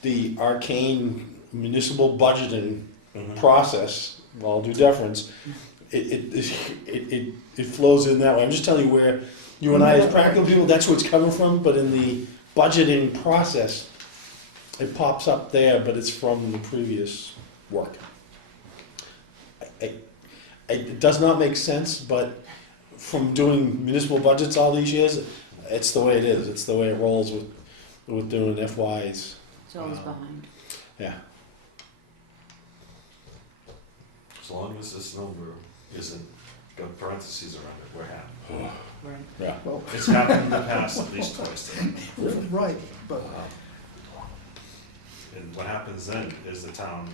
the arcane municipal budgeting Mhm. process, with all due deference, it flows in that way. I'm just telling you where you and I, as practical people, that's where it's coming from, but in the budgeting process, it pops up there, but it's from the previous work. It does not make sense, but from doing municipal budgets all these years, it's the way it is. It's the way it rolls with doing FYs. It's always behind. Yeah. As long as this number isn't got parentheses around it, we're happy. Right. Yeah. Well, It's happened in the past at least twice. right, but And what happens then is the town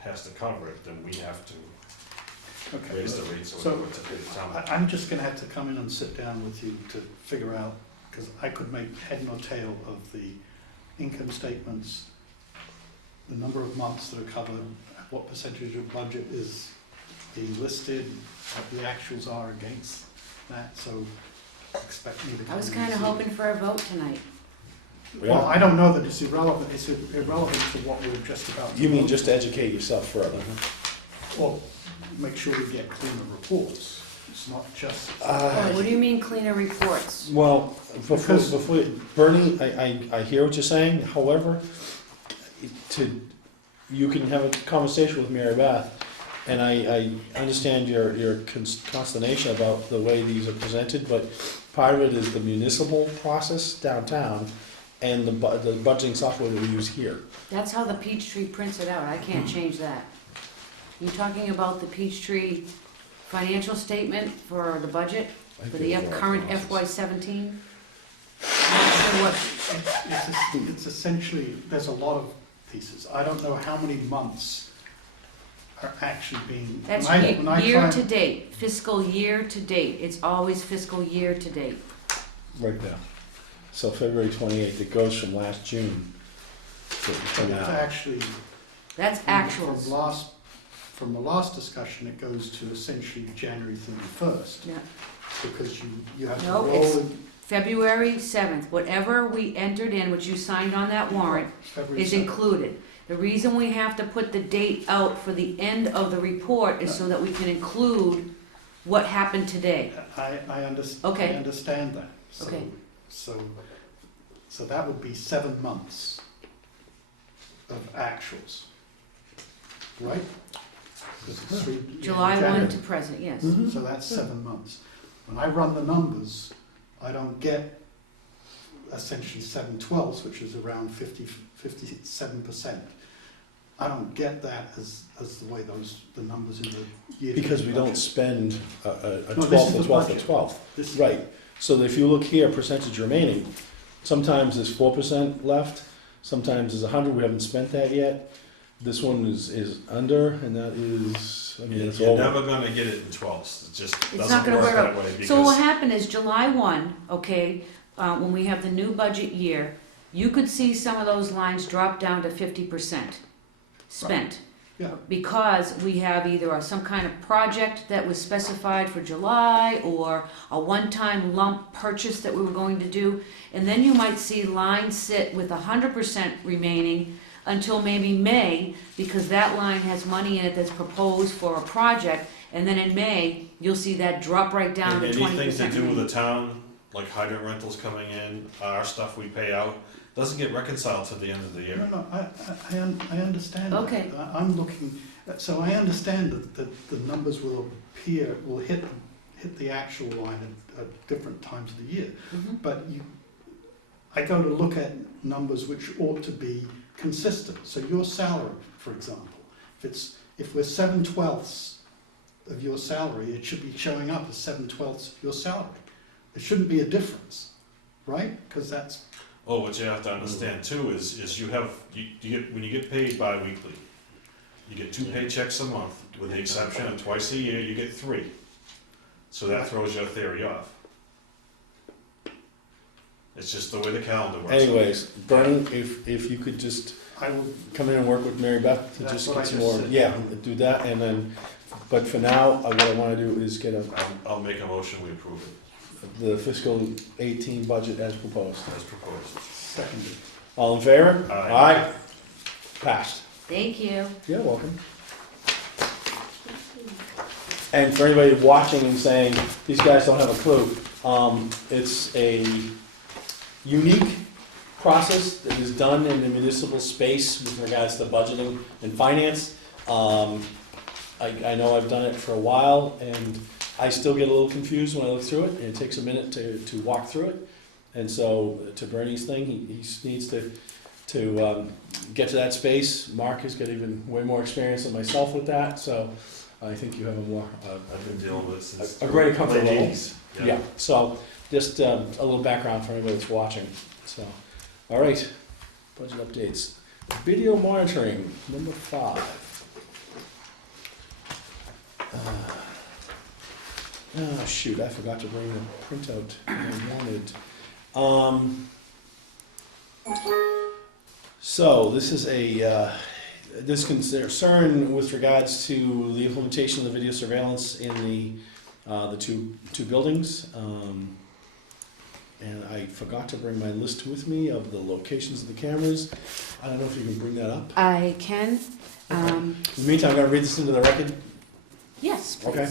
has to cover it, then we have to okay. raise the rates or So, whatever to pay the town. I'm just gonna have to come in and sit down with you to figure out, because I could make head nor tail of the income statements, the number of months that are covered, what percentage of budget is being listed, what the actuals are against that, so expect me to come I was in kinda and see. hoping for a vote tonight. Well, I don't know that it's irrelevant to what we're just about. to You mean vote just to educate yourself further? Well, make sure we get cleaner reports. It's not just. Oh, what do you mean cleaner reports? Well, Because- before, Bernie, I hear what you're saying, however, you can have a conversation with Mary Beth, and I understand your consternation about the way these are presented, but part of it is the municipal process downtown and the budgeting software that we use here. That's how the Peachtree prints it out, I can't change that. You talking about the Peachtree financial statement for the budget, for the current FY17? Not sure what, It's essentially, there's a lot of pieces. I don't know how many months are actually being. that's when I try year and- to date, fiscal year to date, it's always fiscal year to date. Right there. So February 28th, it goes from last June to It's now. actually. That's actuals. From the last discussion, it goes to essentially January 31st, Yeah. because you have to No, roll it's- in February 7th, whatever we entered in, which you signed on that warrant, February is 7th. included. The reason we have to put the date out for the end of the report is so that we can include what happened today. I Okay. understand that. So- Okay. So that would be 7 months of actuals, right? 'Cause it's July 1 January. to present, yes. So that's 7 months. When I run the numbers, I don't get essentially 7/12, which is around 57%. I don't get that as the way the numbers in the year. Because we don't spend a No, 12th, this is a the 12th, a budget. 12th. This- Right, so if you look here, percentage remaining, sometimes there's 4% left, sometimes there's 100, we haven't spent that yet. This one is under, and that is, I mean, it's You're over. never gonna get it in twelfths, it just not doesn't gonna work work that way, So what because happened is July 1, okay, when we have the new budget year, you could see some of those lines drop down to 50% spent. Yeah. Because we have either some kind of project that was specified for July, or a one-time lump purchase that we were going to do. And then you might see lines sit with 100% remaining until maybe May, because that line has money in it that's proposed for a project. And then in May, you'll see that drop right down And to 20%. anything to do with the town, like hydrant rentals coming in, our stuff we pay out, doesn't get reconciled to the end of the year. No, I understand. that. Okay. I'm looking, so I understand that the numbers will hit the actual line at different times of the year. Mhm. But I go to look at numbers which ought to be consistent. So your salary, for example, if we're 7/12 of your salary, it should be showing up as 7/12 of your salary. There shouldn't be a difference, right? Because that's, Oh, what you have to understand too is you get, when you get paid bi-weekly, you get 2 paychecks a month, with the exception of twice a year, you get 3. So that throws your theory off. It's just the way the calendar works. Anyways, Bernie, if you could just I will, come in and work with Mary Beth to That's just what get I some just more, said. yeah, do that, and then, but for now, what I wanna do is get I'll make a motion, we approve it the fiscal 18 budget as proposed. as proposed. seconded. All in favor? Aye. Passed. Thank you. You're welcome. And for anybody watching and saying, these guys don't have a clue, it's a unique process that is done in the municipal space with regards to budgeting and finance. I know I've done it for a while, and I still get a little confused when I look through it, and it takes a minute to walk through it. And so, to Bernie's thing, he needs to get to that space. Mark has got even way more experience than myself with that, so I think you have a more, I've been dealing with it since. a greater comfort late level. 80s. Yeah, so just a little background for anybody that's watching. So, all right, budget updates. Video monitoring, number 5. Oh, shoot, I forgot to bring the printout that I wanted. So this is this concern with regards to the implementation of the video surveillance in the two buildings. And I forgot to bring my list with me of the locations of the cameras. I don't know if you can bring that up. I can, In the meantime, I'm gonna read this into the record. yes, please. Okay.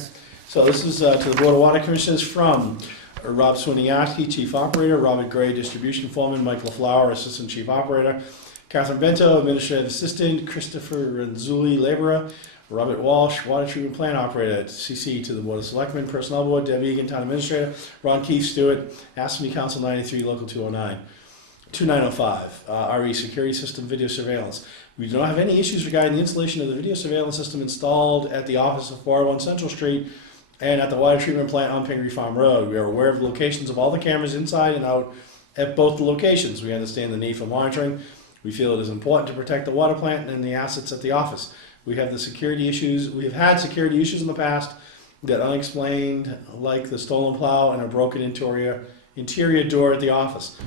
So this is to the Board of Water Commissioners from Rob Swiniarski, Chief Operator, Robert Gray, Distribution Foreman, Mike LaFlower, Assistant Chief Operator, Catherine Bento, Administrative Assistant, Christopher Renzulli, Laborer, Robert Walsh, Water Treatment Plant Operator, CC to the Board of Selectmen, Personnel Board, Deb Egan, Town Administrator, Ron Keefe Stewart, Assembly Council 93, Local 209. 2905, RE Security System Video Surveillance. We do not have any issues regarding the installation of the video surveillance system installed at the office of 401 Central Street and at the water treatment plant on Pingree Farm Road. We are aware of the locations of all the cameras inside and out at both the locations. We understand the need for monitoring. We feel it is important to protect the water plant and the assets at the office. We have had security issues in the past that unexplained, like the stolen plow and a broken interior door at the office.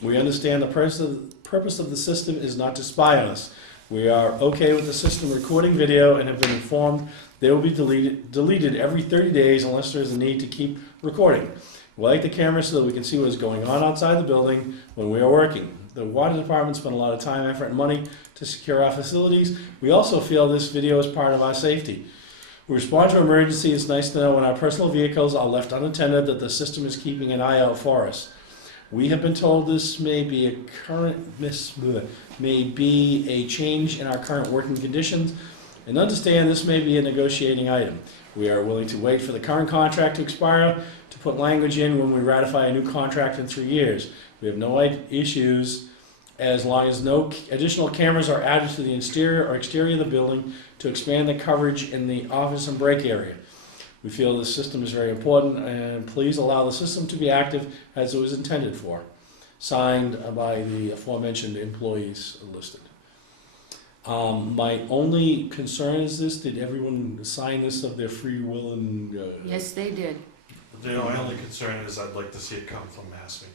We understand the purpose of the system is not to spy on us. We are okay with the system recording video and have been informed they will be deleted every 30 days unless there is a need to keep recording. We like the camera so that we can see what is going on outside the building when we are working. The water department spent a lot of time, effort, and money to secure our facilities. We also feel this video is part of our safety. We respond to emergency. It's nice to know when our personal vehicles are left unattended that the system is keeping an eye out for us. We have been told this may be a change in our current working conditions, and understand this may be a negotiating item. We are willing to wait for the current contract to expire to put language in when we ratify a new contract in 3 years. We have no issues as long as no additional cameras are added to the interior or exterior of the building to expand the coverage in the office and break area. We feel this system is very important, and please allow the system to be active as it was intended for. Signed by the aforementioned employees listed. My only concern is this: did everyone sign this of their free will and? Yes, they did. My only concern is I'd like to see it come from Mashpee.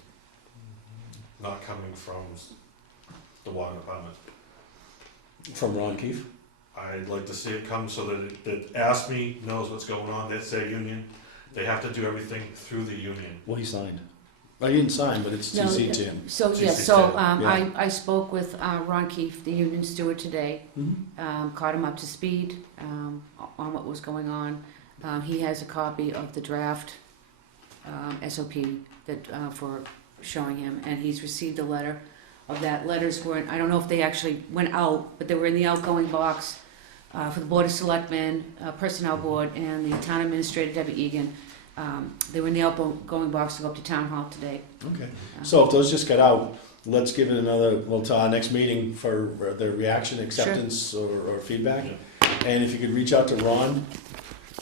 not coming from the water department. From Ron Keefe? I'd like to see it come so that ASME knows what's going on, that's their union. They have to do everything through the union. Well, he signed. I didn't sign, but it's No, TC to him. So, TC yes, so, yeah. I spoke with, Ron Keefe, the union steward today, caught him up to speed, on what was going on. He has a copy of the draft, SOP that, for showing him, and he's received a letter of that. Letters were, I don't know if they actually went out, but they were in the outgoing box, for the Board of Selectmen, Personnel Board, and the Town Administrator, Debbie Egan. They were in the outgoing box to go up to Town Hall today. Okay. So if those just got out, let's give it another, well, to our next meeting for the reaction, acceptance, or feedback. And if you could reach out to Ron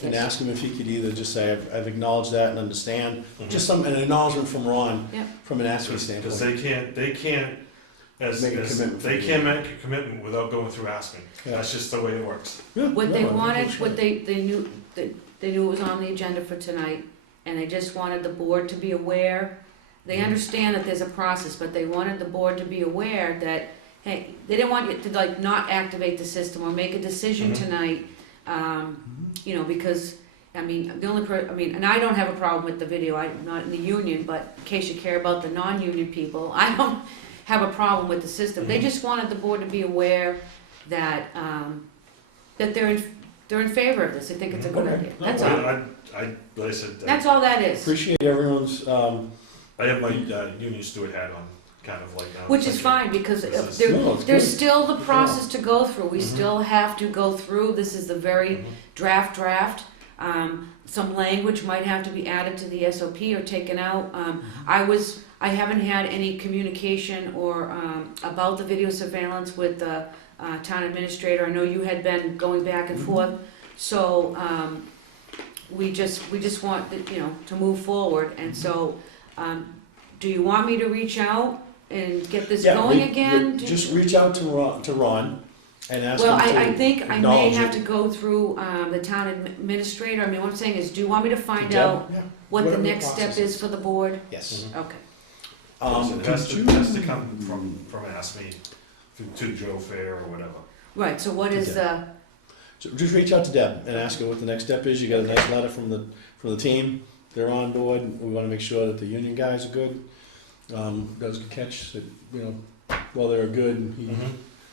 and Yes. ask him if he could either just say, I've acknowledged that and understand, Mhm. just an acknowledgement from Ron, Yep. from an ASME standpoint. Because they can't, Make a commitment. they can't make a commitment without going through ASME. Yeah. That's just the way it works. Yeah, What no, they I think wanted, that's what right. they knew, they knew it was on the agenda for tonight, and they just wanted the board to be aware. They Mhm. understand that there's a process, but they wanted the board to be aware that, hey, they didn't want you to like not activate the system or make a decision Mhm. tonight, you know, because, I mean, and I don't have a problem with the video, I'm not in the union, but in case you care about the non-union people, I don't have a problem with the system. They Mhm. just wanted the board to be aware that, that they're in favor of this, they think it's a good Okay. idea, No, that's I, all, like I said, that's all that is. Appreciate everyone's, I have my union steward hat on, kind of like now. Which is fine, because This is- No, it's there's good. still the process to go through, we Mhm. still have to go through, this is the very Mhm. draft. Some language might have to be added to the SOP or taken out. I haven't had any communication or, about the video surveillance with the, town administrator. I know you had been going back and Mhm. forth, so, we just want, to move forward, and so, do you want me to reach out and get this Yeah, going again? just reach out to Ron and ask Well, him to I think I may acknowledge have it. to go through, the town administrator. I mean, what I'm saying is, do you want me to find Deb? out Yeah. what the Whatever next step process is for the board? Yes. Mhm. Okay. It has Could to, you- has to come from ASME to Joe Fair or whatever. Right, so what is the, So just reach out to Deb and ask her what the next step is. You got a nice letter from the team. They're on board. We want to make sure that the union guys are good. That was a good catch. That well, they're good.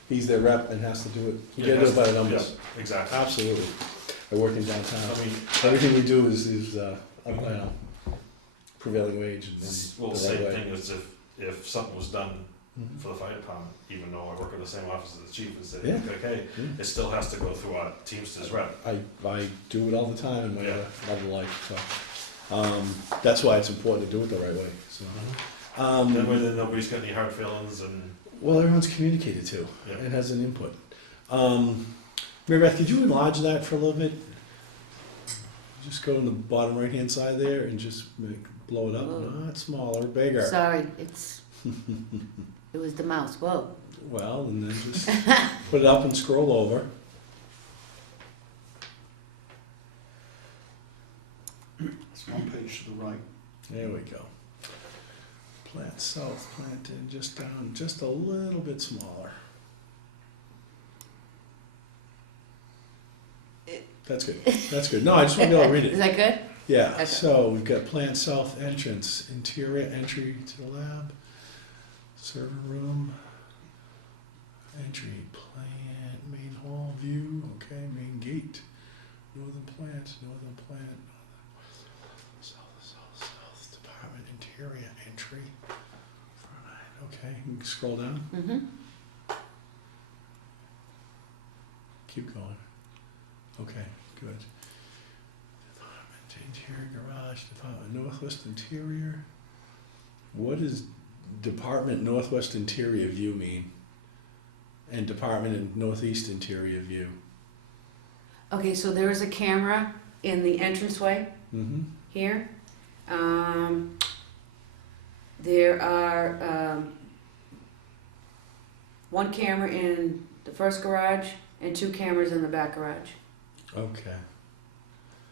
He's their rep and has to do it. You Yeah, got to do has it by the to- numbers. yeah, exactly. Absolutely. They're working downtown. I mean, Everything we do is prevailing wage and well, the the right same way. thing as if something was done Mhm. for the fire department, even though I work in the same office as the chief and said, Yeah. okay, Yeah. it still has to go through our Teamsters rep. I do it all the time in my Yeah. other life. So that's why it's important to do it the right way. So. That way then nobody's got any hard feelings and, Well, everyone's communicated to. yeah. It has an input. Mary Beth, could you enlarge that for a little bit? Just go on the bottom right-hand side there and just blow it up. Whoa. Not smaller, bigger. sorry, it was the mouse, whoa. Well, and then just put it up and scroll over. It's one page to the right. There we go. Plant south, plant in, just down, just a little bit smaller. That's good. That's good. No, I just want to be able to read Is it. that good? Yeah, Okay. so we've got plant south entrance, interior entry to the lab, server room, entry, plant, main hall view, okay, main gate, northern plant, south, department, interior entry. Okay, you can scroll down, Mm-hmm. keep going. Okay, good. Department, interior garage, department, northwest interior. What does department northwest interior view mean? And department and northeast interior view? Okay, so there is a camera in the entranceway Mm-hmm. here. There are, one camera in the first garage and two cameras in the back garage. Okay.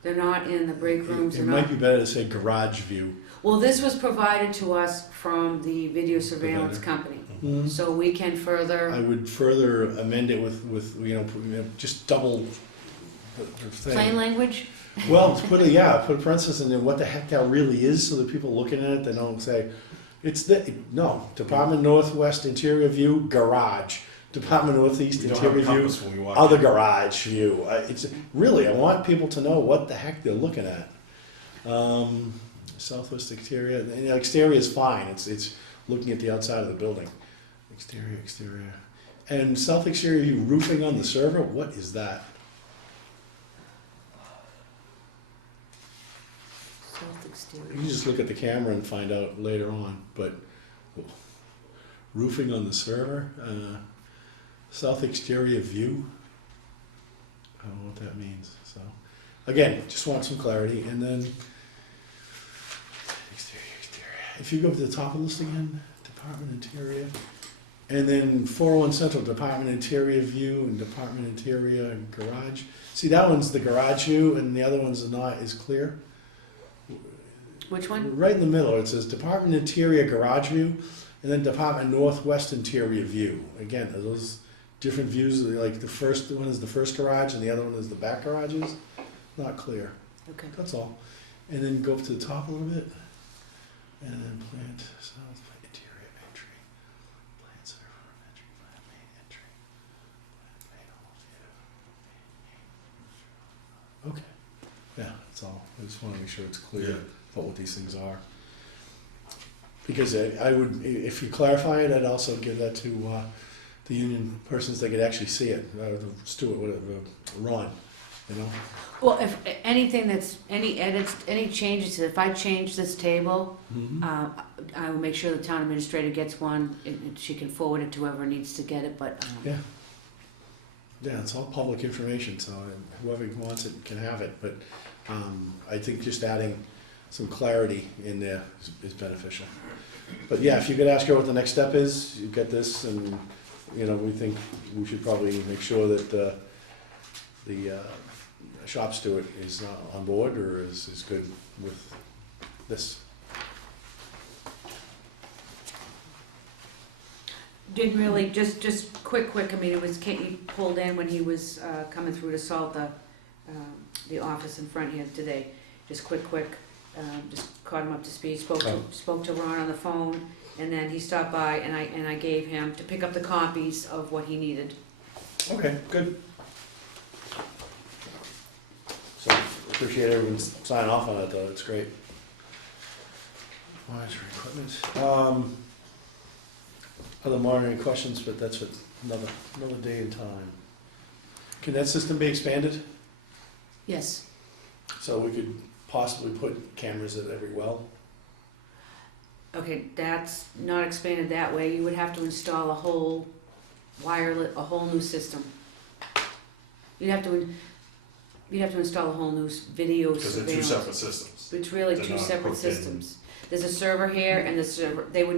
They're not in the break rooms, It they're might not. be better to say garage view. Well, this was provided to us from the video surveillance company, so we can I further, would further amend it with, just double the thing. plain language? Well, put a parenthesis in there, what the heck that really is, so that people looking at it, they don't say, Department Northwest interior view, garage. Department Northeast We don't have a interior view, compass when we walk other in. garage view. I want people to know what the heck they're looking at. Southwest exterior, exterior is fine, it's looking at the outside of the building. Exterior. And south exterior view, roofing on the server, what is that? South exterior. You can just look at the camera and find out later on, but roofing on the server, south exterior view, I don't know what that means, so. Again, just want some clarity, and then, exterior. If you go to the top of the list again, Department Interior, and then 401 Central, Department Interior View, and Department Interior Garage. See, that one's the garage view, and the other one's is clear. Which one? Right in the middle, it says Department Interior Garage View, and then Department Northwest Interior View. Again, are those different views? Like the first one is the first garage, and the other one is the back garages? Not clear, Okay. that's all. And then go up to the top a little bit, and then plant, south, interior entry, plant server, entry, plant main entry, plant main overview. Okay, yeah, that's all. I just wanna make sure it's clear Yeah. about what these things are. Because I would, if you clarify it, I'd also give that to the union persons that could actually see it, Stuart, whatever, Ron, you know? Well, if anything that's, any edits, any changes, if I change this table, I will make sure the town administrator gets one, and she can forward it to whoever needs to get it, but, Yeah. Yeah, it's all public information, so whoever wants it can have it, but I think just adding some clarity in there is beneficial. But yeah, if you could ask her what the next step is, you get this, and, we think we should probably make sure that the shop steward is on board, or is good with this. didn't really, just quick, I mean, it was, he pulled in when he was coming through to salt the office in front here today. Just quick, just caught him up to speed, spoke to Ron on the phone, and then he stopped by, and I gave him to pick up the copies of what he needed. Okay, good. So, appreciate everyone signing off on it, though, it's great. Monitor equipment. Other monitoring questions, but that's what, another day and time. Can that system be expanded? Yes. So we could possibly put cameras at every well? Okay, that's not expanded that way. You would have to install a whole a whole new system. You'd have to install a whole new video Because they're two surveillance. separate systems. It's really They're two not separate hooked in. systems. There's a server here, and we would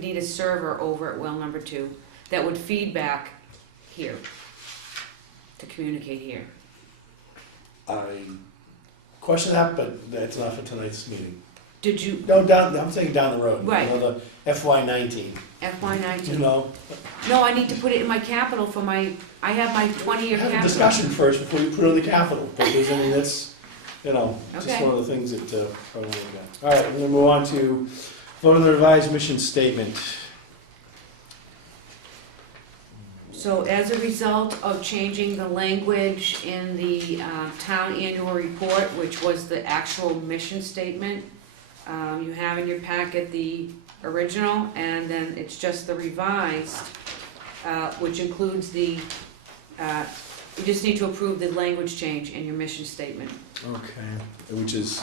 need a server over at well number 2 that would feed back here to communicate here. I question that, but that's not for tonight's meeting. Did you, No, I'm saying down the road. Right. The FY19, FY19? No, I need to put it in my capital for I have my 20-year have a capital. discussion first before you put it on the capital, because I mean, that's, just Okay. one of the things that, probably look at. All right, we're gonna move on to vote on the revised mission statement. So as a result of changing the language in the town annual report, which was the actual mission statement, you have in your packet the original, and then it's just the revised, which includes you just need to approve the language change in your mission statement. Okay. Which is,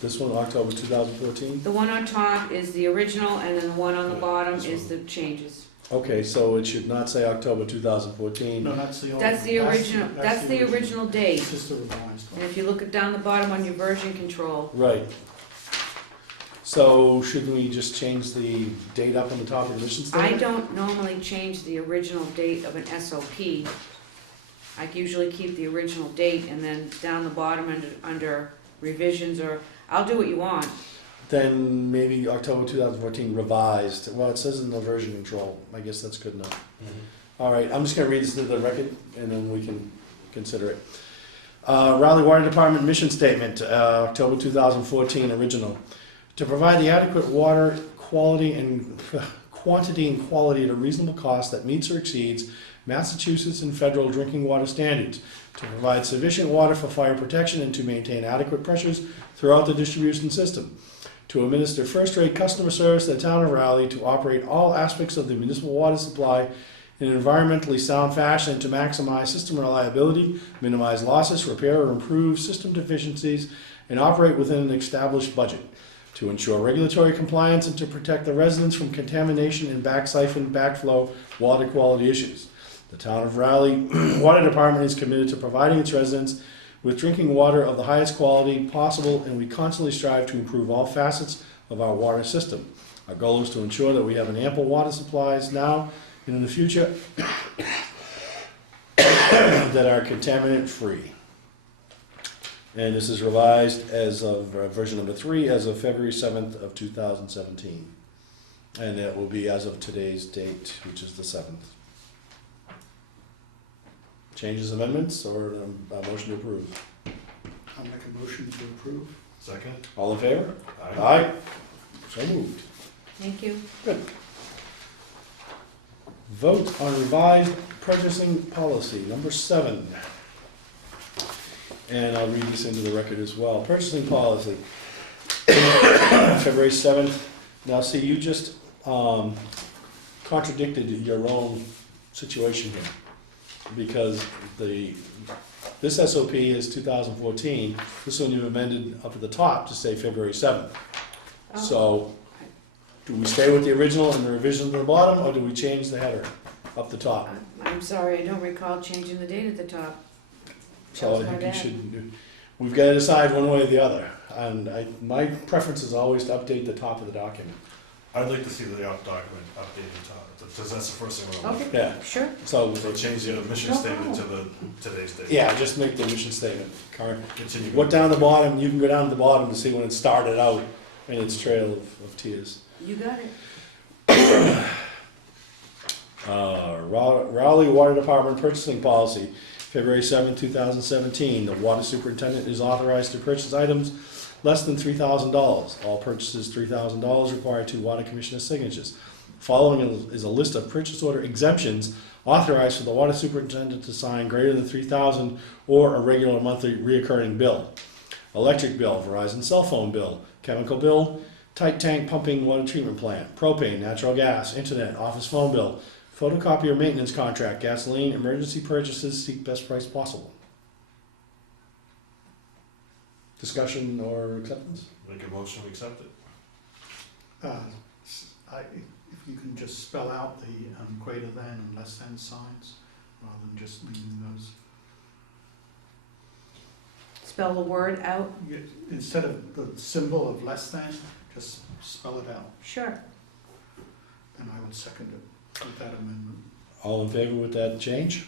this one, October 2014? The one on top is the original, and then the one on the Yeah, bottom this is one. the changes. Okay, so it should not say October 2014. No, that's the old. That's the original, that's the original date. It's just a revised And one. if you look at down the bottom on your version control, Right. So should we just change the date up on the top of the mission I statement? don't normally change the original date of an SOP. I usually keep the original date, and then down the bottom under revisions, or, I'll do what you want. Then maybe October 2014 revised. Well, it says in the version control. I guess that's good enough. All right, I'm just gonna read this to the record, and then we can consider it. Raleigh Water Department mission statement, October 2014, original. To provide the adequate water quality and quantity and quality at a reasonable cost that meets or exceeds Massachusetts and federal drinking water standards. To provide sufficient water for fire protection and to maintain adequate pressures throughout the distribution system. To administer first-rate customer service to the town of Raleigh, to operate all aspects of the municipal water supply in an environmentally sound fashion, and to maximize system reliability, minimize losses, repair or improve system deficiencies, and operate within an established budget. To ensure regulatory compliance and to protect the residents from contamination and back-siphon, backflow water quality issues. The town of Raleigh Water Department is committed to providing its residents with drinking water of the highest quality possible, and we constantly strive to improve all facets of our water system. Our goal is to ensure that we have an ample water supplies now and in the future that are contaminant-free. And this is revised as of version number 3 as of February 7th of 2017. And that will be as of today's date, which is the 7th. Changes, amendments, or a motion to approve? I'll make a motion to approve. Second? All in favor? Aye. Aye. So moved. Thank you. Vote on revised purchasing policy, number 7. And I'll read this into the record as well. Purchasing policy, February 7th. Now, see, you just contradicted your own situation here. Because this SOP is 2014, this one you've amended up at the top to say February 7th. Oh. So, do we stay with the original and the revision at the bottom, or do we change the header up the top? I'm sorry, I don't recall changing the date at the top. So That I was my think you bad. should, we've got to decide one way or the other. And my preference is always to update the top of the document. I'd like to see the document updated top, because that's the first thing we're looking Okay, Yeah, sure. so, at. So change the mission No statement to today's date. yeah, just make the mission statement current. Continue. What down the bottom, you can go down to the bottom to see when it started out in its trail of tears. You got it. Raleigh Water Department purchasing policy, February 7, 2017. The water superintendent is authorized to purchase items less than $3,000. All purchases $3,000 require 2 water commissioner signatures. Following is a list of purchase order exemptions authorized for the water superintendent to sign greater than $3,000 or a regular monthly reoccurring bill. Electric bill, Verizon cell phone bill, chemical bill, tight tank pumping water treatment plant, propane, natural gas, internet, office phone bill, photocopier maintenance contract, gasoline, emergency purchases, seek best price possible. Discussion or acceptance? Make a motion, we accept it. If you can just spell out the greater than and less than signs, rather than just leaving those. Spell the word out. Instead of the symbol of less than, just spell it out, Sure. and I would second it with that amendment. All in favor with that change?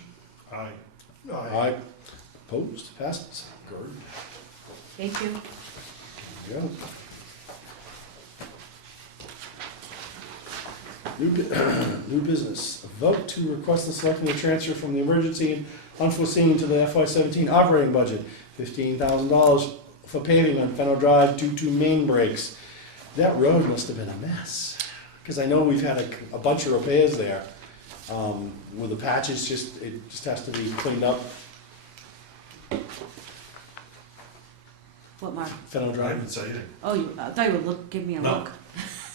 Aye. Aye. Opposed? Passes. Good. Thank you. There you go. New business. A vote to request the selectmen to transfer from the emergency and unforeseen to the FY17 operating budget, $15,000 for paving on Fennel Drive due to main breaks. That road must have been a mess, because I know we've had a bunch of repairs there. With the patches, it just has to be cleaned up. What, Mark? Fennel I Drive. didn't say anything. Oh, I thought you would give me a No. look.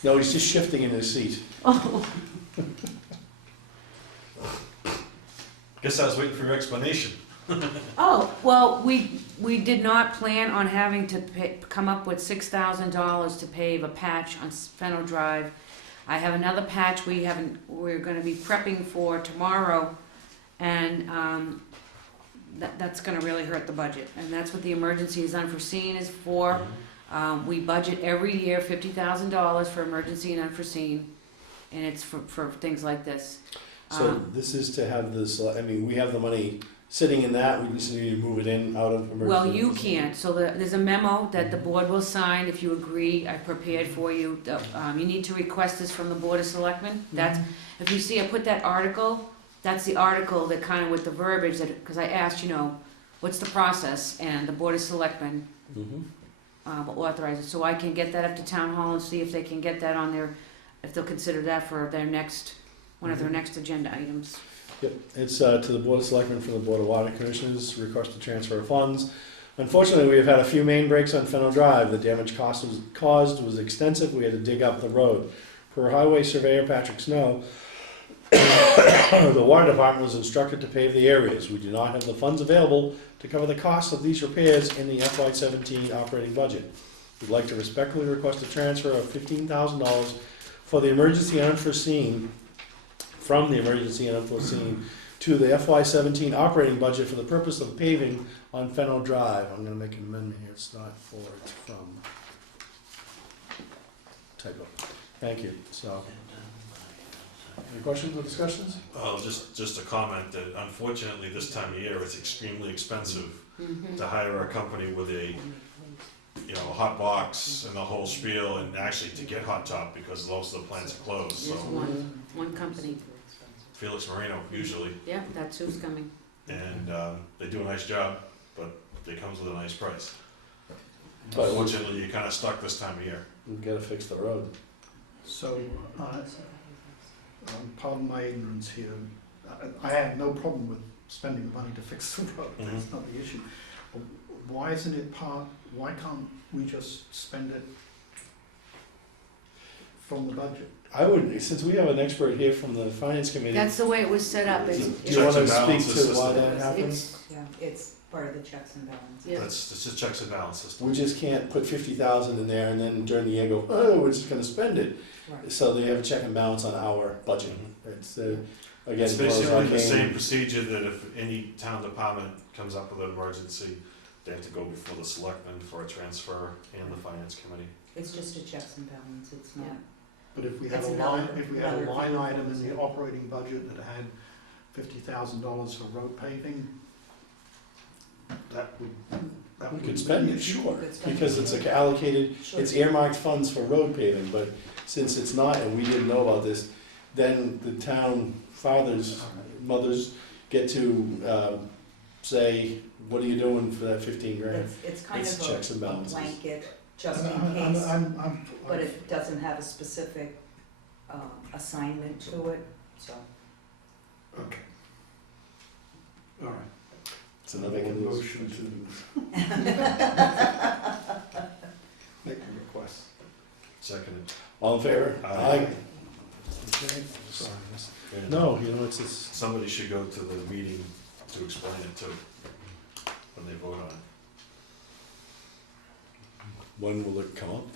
No, he's just shifting in his seat. Oh, Guess I was waiting for your explanation. oh, well, we did not plan on having to come up with $6,000 to pave a patch on Fennel Drive. I have another patch we're gonna be prepping for tomorrow, and, that's gonna really hurt the budget, and that's what the emergency is unforeseen is for. We budget every year $50,000 for emergency and unforeseen, and it's for things like this. So this is to have this, I mean, we have the money sitting in that, we just need to move it in, out of emergency. Well, you can't, so there's a memo that the board will sign if you agree, I prepared for you. You need to request this from the Board of Selectmen, that's, if you see, I put that article, that's the article that kind of with the verbiage, that, because I asked, what's the process, and the Board of Selectmen Mhm. will authorize it, so I can get that up to Town Hall and see if they can get that on their, if they'll consider that for their next, one of their next agenda items. Yep, it's to the Board of Selectmen from the Board of Water Commissioners, request to transfer of funds. Unfortunately, we have had a few main breaks on Fennel Drive. The damage caused was extensive. We had to dig up the road. Per Highway Surveyor Patrick Snow, the Water Department was instructed to pave the areas. We do not have the funds available to cover the cost of these repairs in the FY17 operating budget. We'd like to respectfully request a transfer of $15,000 for the emergency and unforeseen, from the emergency and unforeseen to the FY17 operating budget for the purpose of paving on Fennel Drive. I'm gonna make an amendment here, it's not for, it's from. Typo. Thank you, so. Any questions or discussions? Just a comment that unfortunately this time of year, it's extremely expensive Mhm. to hire a company with a, hot box and the whole spiel, and actually to get hot top because most of the plants are closed, so. There's one company, Felix Marino usually, yeah, that's who's coming. and they do a nice job, but it comes with a nice price. But Unfortunately, you're kinda stuck this time of year. we've gotta fix the road. So, pardon my ignorance here, I have no problem with spending the money to fix the road, that's not the issue. Why isn't it why can't we just spend it from the budget? I would, since we have an expert here from the Finance Committee, That's the way it was set up, do it's, you Checks wanna and speak balances to why system. that happens? it's, Yeah, it's part of the checks and balances. yeah. It's just checks and balance system. We just can't put 50,000 in there and then during the year go, oh, we're just gonna spend it. Right. So they have a check and balance on our budget. It's, again, It's blows basically the arcane. same procedure that if any town department comes up with an emergency, they have to go before the selectmen for a transfer and the finance committee. It's just a checks and balance, it's not. But if we had That's a another- line, if we had a another line thing. item in the operating budget that had $50,000 for road paving, that would. We could spend it, sure, Could spend it. because it's allocated, Sure. it's earmarked funds for road paving, but since it's not, and we didn't know about this, then the town fathers, mothers get to say, what are you doing for that 15 grand? It's kind It's checks and of a balances. blanket, just in I'm- case, I'm- but it doesn't have a specific assignment to it, so. Okay. All right. It's another Make a one of those- motion to make a request. Seconded. All in favor? Aye. Okay. Sorry, this- And No, it's just, somebody should go to the meeting to explain it too, when they vote on it. when will it come up?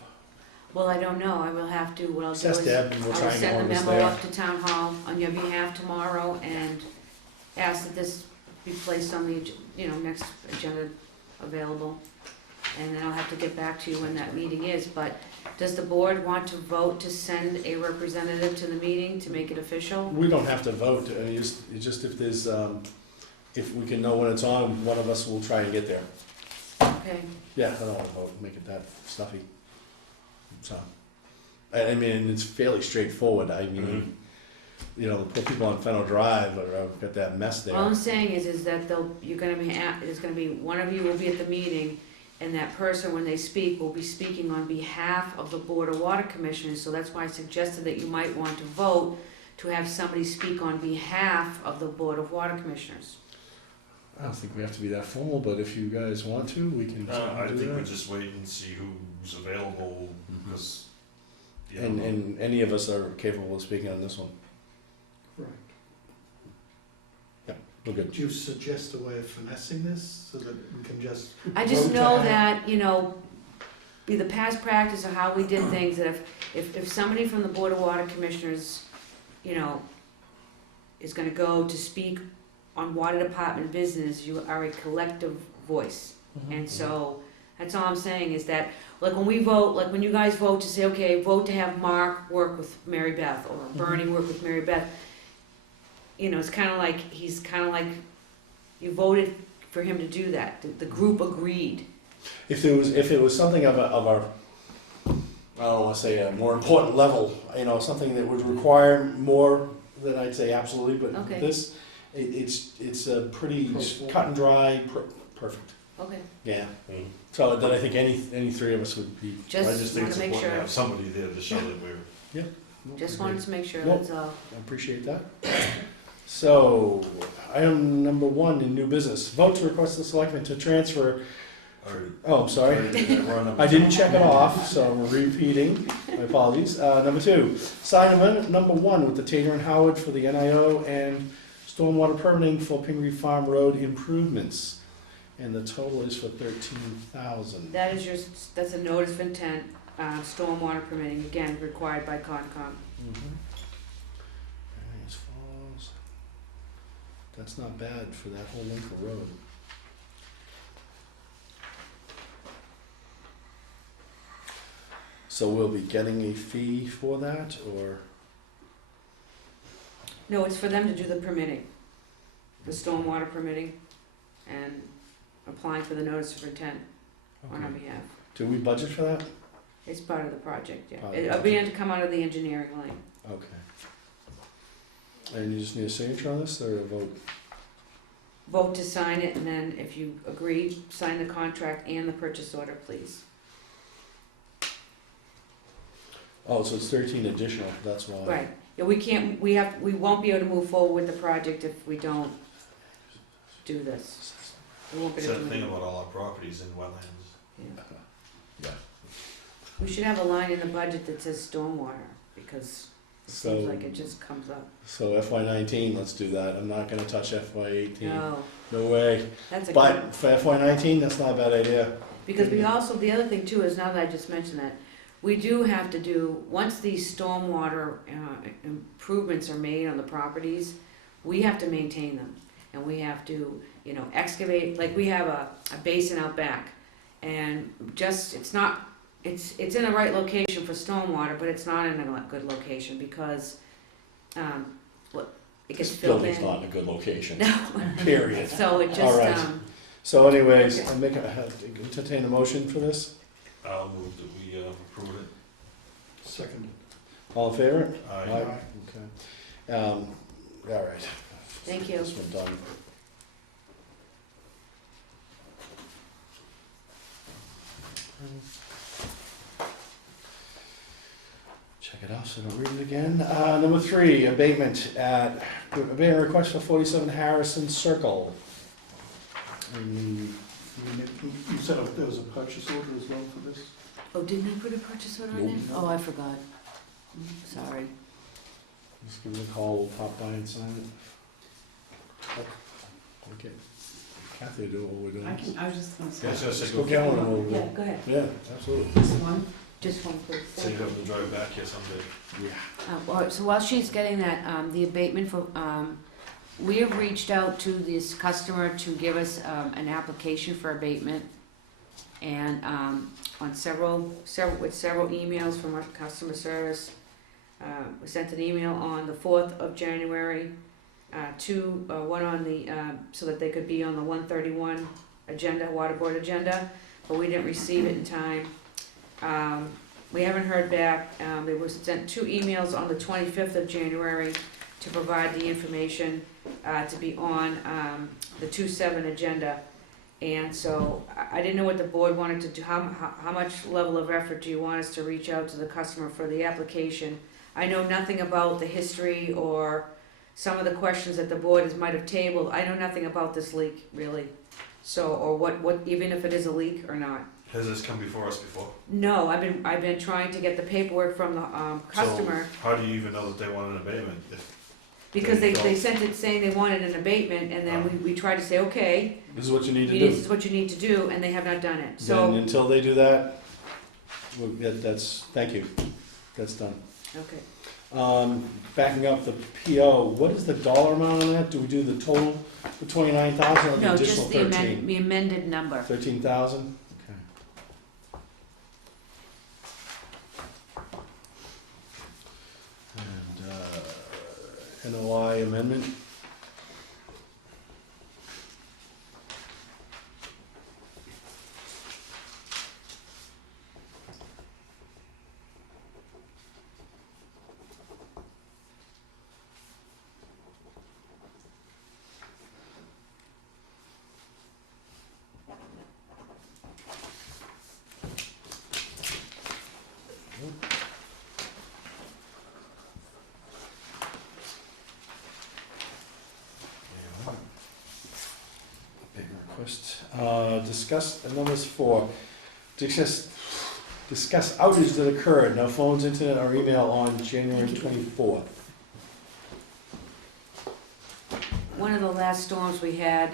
Well, I don't know, I will have to, what I'll do Ask is, Deb, and we'll I'll try and get send one the of us memo there. up to Town Hall on your behalf tomorrow and ask that this be placed on the, next agenda available. And then I'll have to get back to you when that meeting is, but does the board want to vote to send a representative to the meeting to make it official? We don't have to vote, it's just if there's, if we can know when it's on, one of us will try and get there. Okay, Yeah, I don't want to vote, make it that stuffy. So, I mean, it's fairly straightforward, I mean, the poor people on Fennel Drive are, got that mess all I'm there. saying is that you're gonna be there's gonna be, one of you will be at the meeting, and that person, when they speak, will be speaking on behalf of the Board of Water Commissioners, so that's why I suggested that you might want to vote to have somebody speak on behalf of the Board of Water Commissioners. I don't think we have to be that formal, but if you guys want to, we can I do think we that. just wait and see who's available, Mhm. because. And any of us are capable of speaking on this one. Right. We're good. Do you suggest a way of finessing this so that we can just? I just vote to know have- that, be the past practice of how we did things, that if somebody from the Board of Water Commissioners, is gonna go to speak on water department business, you are a collective voice. And so, that's all I'm saying, is that, like when we vote, like when you guys vote to say, okay, vote to have Mark work with Mary Beth, or Bernie work with Mary Beth, it's kinda like, he's kinda like You voted for him to do that. The group agreed. If it was something of a, I don't want to say a more important level, something that would require more, then I'd say absolutely, but Okay. this, it's a pretty Perfect. cut and dry, perfect, Okay. yeah. Mm. So then I think any three of us would be. I Just just think wanna it's make important to sure, have somebody there to show that we're, just wanted to make sure, Nope. that's all. I appreciate that. So, item number 1 in new business, vote to request the selectmen to transfer, already. oh, I'm sorry. I didn't check it off, so I'm repeating, my apologies. Number 2, sign amendment number 1 with the Tater and Howard for the NIO and stormwater permitting for Pingree Farm Road improvements. And the total is for $13,000. That is that's a notice of intent, stormwater permitting, again, required by Concom. Various Falls. That's not bad for that whole length of road. So we'll be getting a fee for that, or? No, it's for them to do the permitting, the stormwater permitting, and applying for the notice of intent on our Okay. behalf. Do we budget for that? It's part of the project, yeah. Part of the It'll be to come out of the engineering line. Okay. And you just need a signature on this, or a vote? Vote to sign it, and then if you agree, sign the contract and the purchase order, please. Oh, so it's 13 additional, that's why. Right, yeah, we won't be able to move forward with the project if we don't do this. We won't be It's able that to thing move. about all our properties in wetlands. Yeah. We should have a line in the budget that says stormwater, because it So, seems like it just comes up. so FY19, let's do that. I'm not gonna touch FY18. No, No way. that's a good, But for FY19, that's not a bad idea. because we also, the other thing too is, now that I just mentioned that, we do have to do, once these stormwater improvements are made on the properties, we have to maintain them. And we have to, excavate, like we have a basin out back. And just, it's in the right location for stormwater, but it's not in a good location because, it gets This filled building's in. not in a good location, No, period. so it All right. just, So anyways, Okay. entertain a motion for this. I'll move that we approve it. Second. All in favor? Aye. Okay. All right. Thank you. This one done. Check it out so I don't read it again. Number 3, abatement request for 47 Harrison Circle. You said there was a purchase order as well for this? oh, didn't I put a purchase order in there? Oh, I forgot. Sorry. Just give me a call, we'll pop by and sign it. Okay. Kathy will do what we're doing. I was just gonna say. Yeah, so Let's say go go get one and we'll, Yeah, go ahead. yeah, absolutely. This one, Just one, please. So you have to drive back here someday. Yeah. All right, so while she's getting that, the abatement for, we have reached out to this customer to give us, an application for abatement. And, on with several emails from our customer service. We sent an email on the 4th of January, one on the, so that they could be on the 131 agenda, water board agenda, but we didn't receive it in time. We haven't heard back. They were sent 2 emails on the 25th of January to provide the information to be on the 2/7 agenda. And so I didn't know what the board wanted to do. How much level of effort do you want us to reach out to the customer for the application? I know nothing about the history or some of the questions that the board might have tabled. I know nothing about this leak, really. So, or what, even if it is a leak or not. Has this come before us before? No, I've been trying to get the paperwork from the customer, So how do you even know that they want an abatement? because they sent it saying they wanted an abatement, and then we tried to say, okay, This is what you need to this do. is what you need to do, and they have not done it, Then so, until they do that, thank you, that's done. okay. Backing up the PO, what is the dollar amount on that? Do we do the total for 29,000 or the No, additional just 13? the amended number. 13,000? Okay. And NOI amendment? first. Number 4, discuss outage that occurred, no phones, internet, or email on January 24th. One of the last storms we had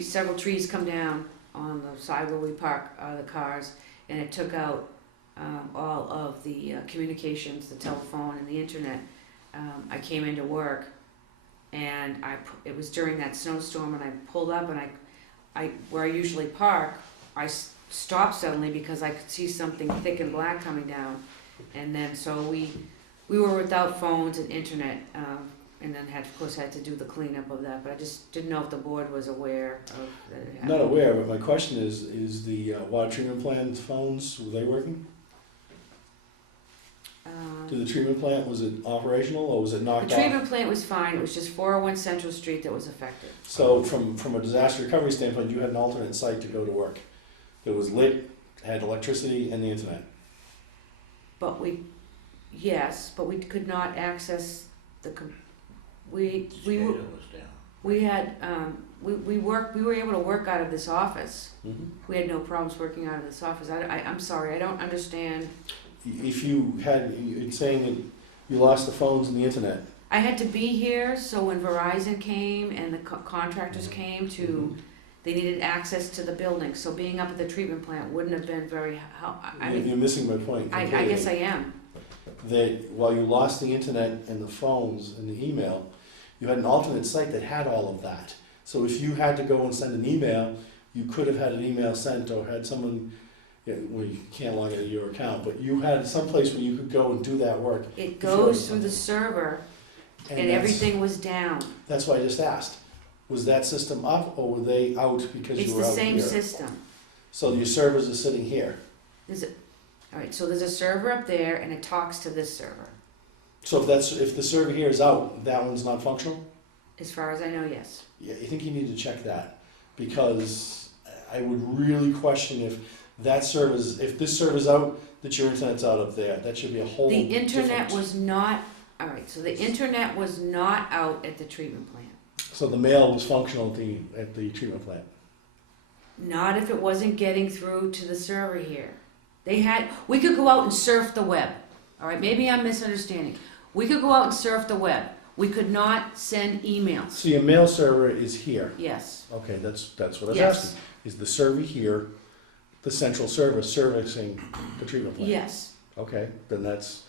several trees come down on the side where we park the cars, and it took out all of the communications, the telephone and the internet. I came into work, and it was during that snowstorm, and I pulled up, and I where I usually park, I stopped suddenly because I could see something thick and black coming down, and then so we were without phones and internet, and then of course had to do the cleanup of that. But I just didn't know if the board was aware of that it happened. Not aware, but my question is the water treatment plant phones, were they working? Did the treatment plant, was it operational, or was it The knocked off? treatment plant was fine. It was just 401 Central Street that was affected. So from a disaster recovery standpoint, you had an alternate site to go to work. That was lit, had electricity and the internet. But we could not access the, we were, we had, we were able to work out of this office. We had no problems working out of this office. I'm sorry, I don't understand. If it's saying that you lost the phones and the internet. I had to be here, so when Verizon came and the contractors came they needed access to the building, so being up at the treatment plant wouldn't have been very, You're missing my point I completely. guess I am. That while you lost the internet and the phones and the email, you had an alternate site that had all of that. So if you had to go and send an email, you could have had an email sent or had someone, well, you can't log into your account, but you had some place where you could go and do that work. It goes through the server, and that's- everything was down. That's why I just asked. Was that system up or were they out because It's you were the out same here? system. So your servers are sitting here. All right, so there's a server up there, and it talks to this server. So if the server here is out, that one's not functional? As far as I know, yes. Yeah, I think you need to check that, because I would really question if this server's out, that your internet's out of there. That should be a whole The internet different- was not, all right, so the internet was not out at the treatment plant. So the mail was functional at the treatment plant. Not if it wasn't getting through to the server here. We could go out and surf the web. All right, maybe I'm misunderstanding. We could go out and surf the web. We could not send emails. So your mail server is here. Yes, Okay, that's what I was Yes. asking. Is the server here, the central server servicing the treatment plant? yes. Okay, then that's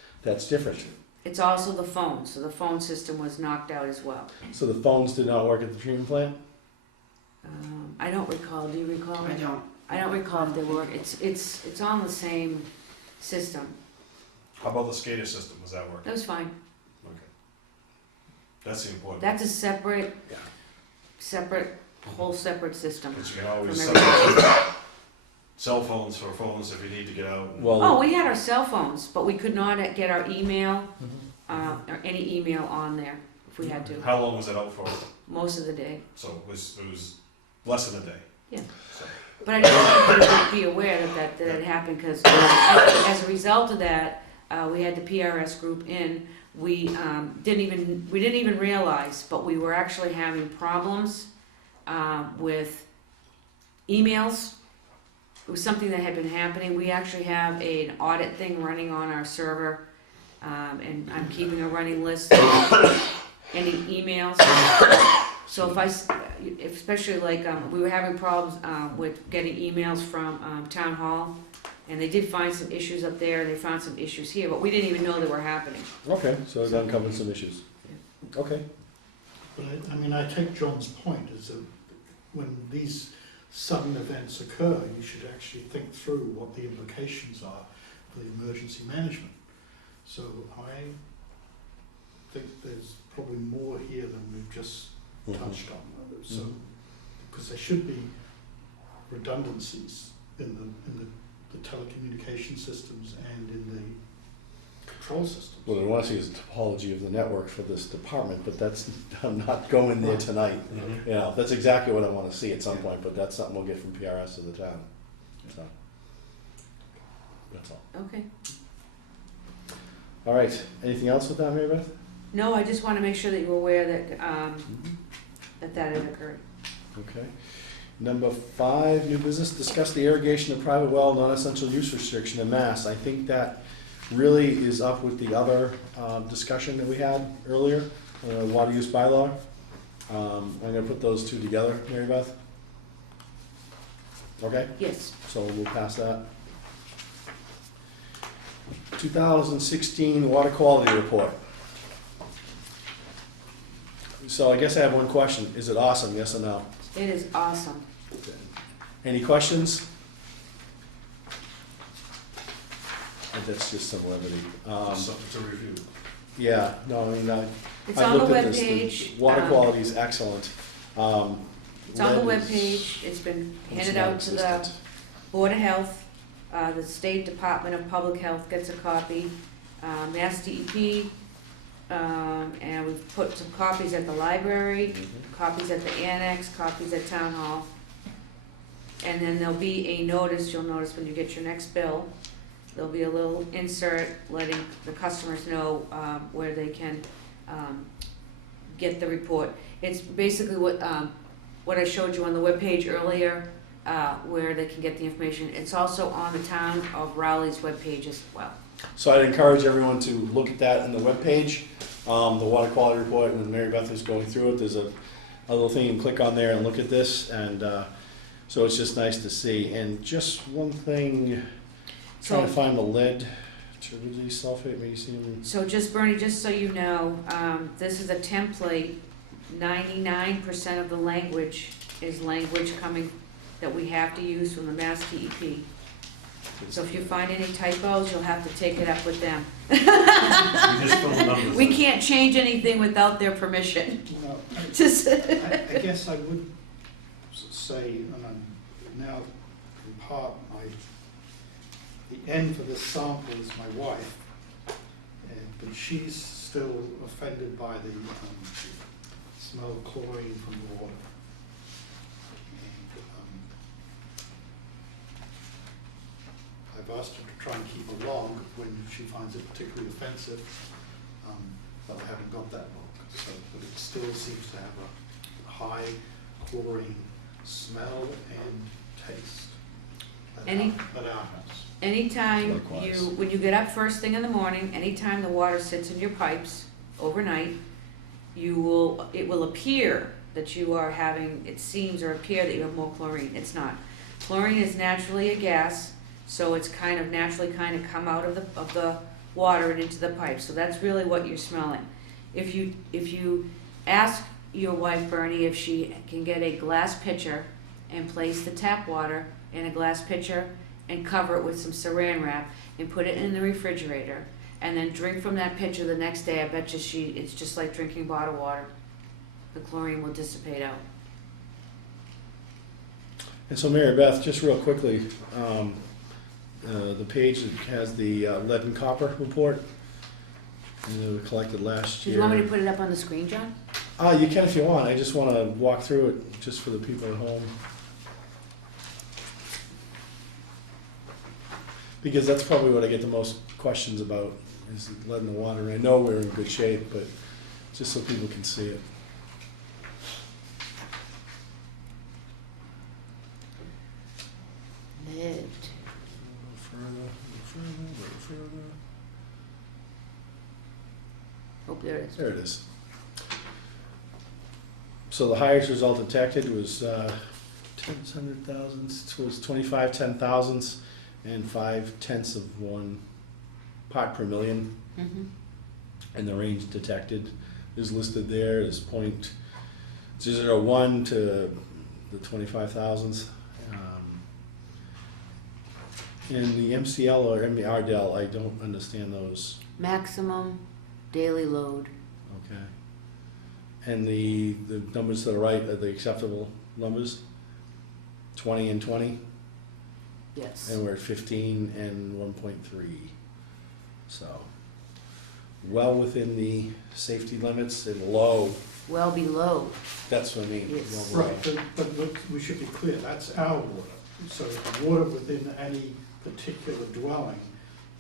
different. It's also the phone, so the phone system was knocked out as well. So the phones did not work at the treatment plant? I don't recall, do you recall? I don't. I don't recall if they were, it's on the same system. How about the SCADA system, was that working? That was fine. Okay. That's the important. That's a separate, Yeah. whole separate system. Because you can always From substitute cell phones for phones if you need to get out. Well, Oh, we had our cell phones, but we could not get our email, Mm-hmm. or any email on there if we had to, How long was it out for? most of the day. So it was less than a day. Yeah. So, But I just wanted you to be aware that had happened, because as a result of that, we had the PRS group in. We didn't even realize, but we were actually having problems with emails. It was something that had been happening. We actually have an audit thing running on our server, and I'm keeping a running list of any emails. So especially like, we were having problems with getting emails from Town Hall, and they did find some issues up there, and they found some issues here, but we didn't even know they were happening. okay, so that uncovers some issues. Okay. But I take John's point, is that when these sudden events occur, you should actually think through what the implications are for the emergency management. So I think there's probably more here than we've just touched on. So, because there should be redundancies in the telecommunication systems and in the control systems. Well, I want to see is a topology of the network for this department, but I'm not going there tonight. Mm-hmm. You know, that's exactly what I want to see at some point, but that's something we'll get from PRS to the town. So, that's all. Okay. All right, anything else with that, Mary Beth? No, I just want to make sure that you're aware that, that had occurred. Okay. Number 5, new business, discuss the irrigation of private well, non-essential use restriction in Mass. I think that really is up with the other discussion that we had earlier, water use bylaw. I'm gonna put those two together, Mary Beth. Okay, Yes, so we'll pass that. 2016 water quality report. So I guess I have one question. Is it awesome, yes or no? it is awesome. Any questions? That's just some levity. Something to review. Yeah, no, I mean, It's I on the looked at this. webpage. The water quality is excellent. It's on the lead is- webpage, it's been it's handed out to the non-existent. Board of Health, the State Department of Public Health gets a copy, Mass DEP, and we've put some copies at the library, copies at the annex, copies at Town Hall. And then there'll be a notice, you'll notice when you get your next bill, there'll be a little insert letting the customers know where they can get the report. It's basically what I showed you on the webpage earlier, where they can get the information. It's also on the Town of Raleigh's webpage as well. So I'd encourage everyone to look at that in the webpage, the water quality report, when Mary Beth is going through it, there's a little thing you can click on there and look at this, and so it's just nice to see. And just one thing, trying to So- find the lead, turbidity sulfate, magnesium. So just Bernie, just so you know, this is a template. 99% of the language is language coming, that we have to use from the Mass DEP. So if you find any typos, you'll have to take it up with them. We just fill the numbers We in. can't change anything without their permission. Well, Just, I guess I would say, and I'm now in part, the end for this sample is my wife, but she's still offended by the smell of chlorine from the water. And, I've asked her to try and keep along when she finds it particularly offensive, but I haven't got that log. So, but it still seems to have a high chlorine smell and taste at our house. anytime Likewise. when you get up first thing in the morning, anytime the water sits in your pipes overnight, it will appear that you are having, it seems or appear that you have more chlorine. It's not. Chlorine is naturally a gas, so it's naturally come out of the water and into the pipe. So that's really what you're smelling. If you ask your wife, Bernie, if she can get a glass pitcher and place the tap water in a glass pitcher and cover it with some saran wrap and put it in the refrigerator and then drink from that pitcher the next day, I bet you it's just like drinking bottled water. The chlorine will dissipate out. And so Mary Beth, just real quickly, the page that has the lead and copper report, and it was collected last Do year. you want me to put it up on the screen, John? You can if you want. I just want to walk through it just for the people at home. Because that's probably what I get the most questions about, is lead in the water. And I know we're in good shape, but just so people can see it. Lead. Oh, there it is. There it is. So the highest result detected was tens, hundred thousands, it was 25 10,000s and 5/10 of 1 part per million. Mhm. And the range detected is listed there as .001 to the 25,000s. And the MCL or MERDEL, I don't understand those. Maximum daily load. Okay. And the numbers to the right are the acceptable numbers? 20 and 20? Yes. And we're at 15 and 1.3. So, well within the safety limits and low, Well below. that's what I mean. Yes. well below. Right, but we should be clear, that's our water. So the water within any particular dwelling,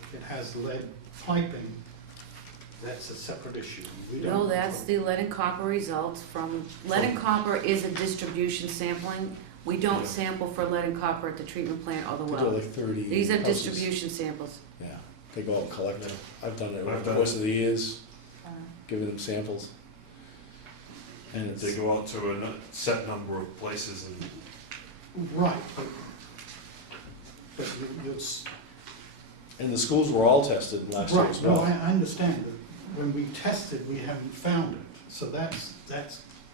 if it has lead piping, that's a separate issue. We No, don't- that's the lead and copper results from, lead and copper is a distribution sampling. We don't Yeah. sample for lead and copper at the treatment plant or the We do well. like 30 These are houses. distribution samples. Yeah, they go out and collect them. I've done it over I've the done course it. of the years, Uh, giving them samples. And They it's, go out to a set number of places and Right, but you're, and the schools were all tested last year as right, no, well. I understand, but when we tested, we haven't found it, so that's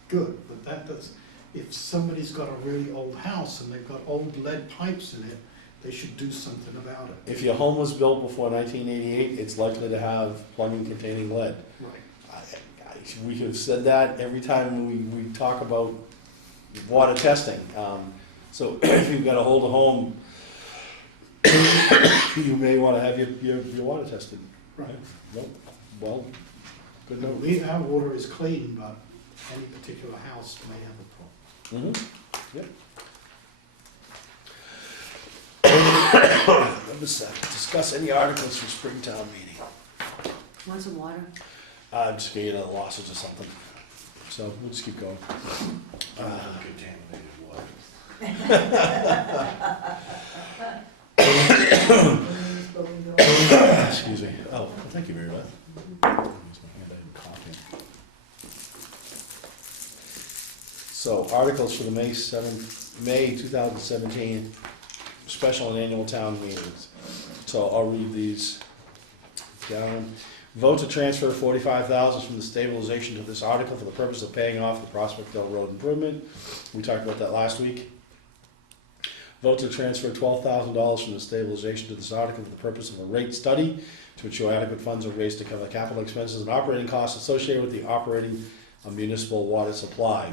good, but that does, if somebody's got a really old house and they've got old lead pipes in it, they should do something about it. If your home was built before 1988, it's likely to have plumbing containing lead. Right. We have said that every time we talk about water testing. So if you've got a older home, you may want to have your water tested. Right. Nope. Well, good No, note. our water is clean, but any particular house may have a problem. Mm-hmm. Yep. Number 7, discuss any articles for Springtown meeting. Want some water? Just gonna get a losses or something. So we'll just keep going. contaminated water. Excuse me. Oh, well, thank you, Mary Beth. Use my hand, I didn't copy. So articles for the May 2017 special and annual town meetings. So I'll read these down. Vote to transfer $45,000 from the stabilization to this article for the purpose of paying off the Prospect Hill Road improvement. We talked about that last week. Vote to transfer $12,000 from the stabilization to this article for the purpose of a rate study to ensure adequate funds are raised to cover capital expenses and operating costs associated with the operating of municipal water supply.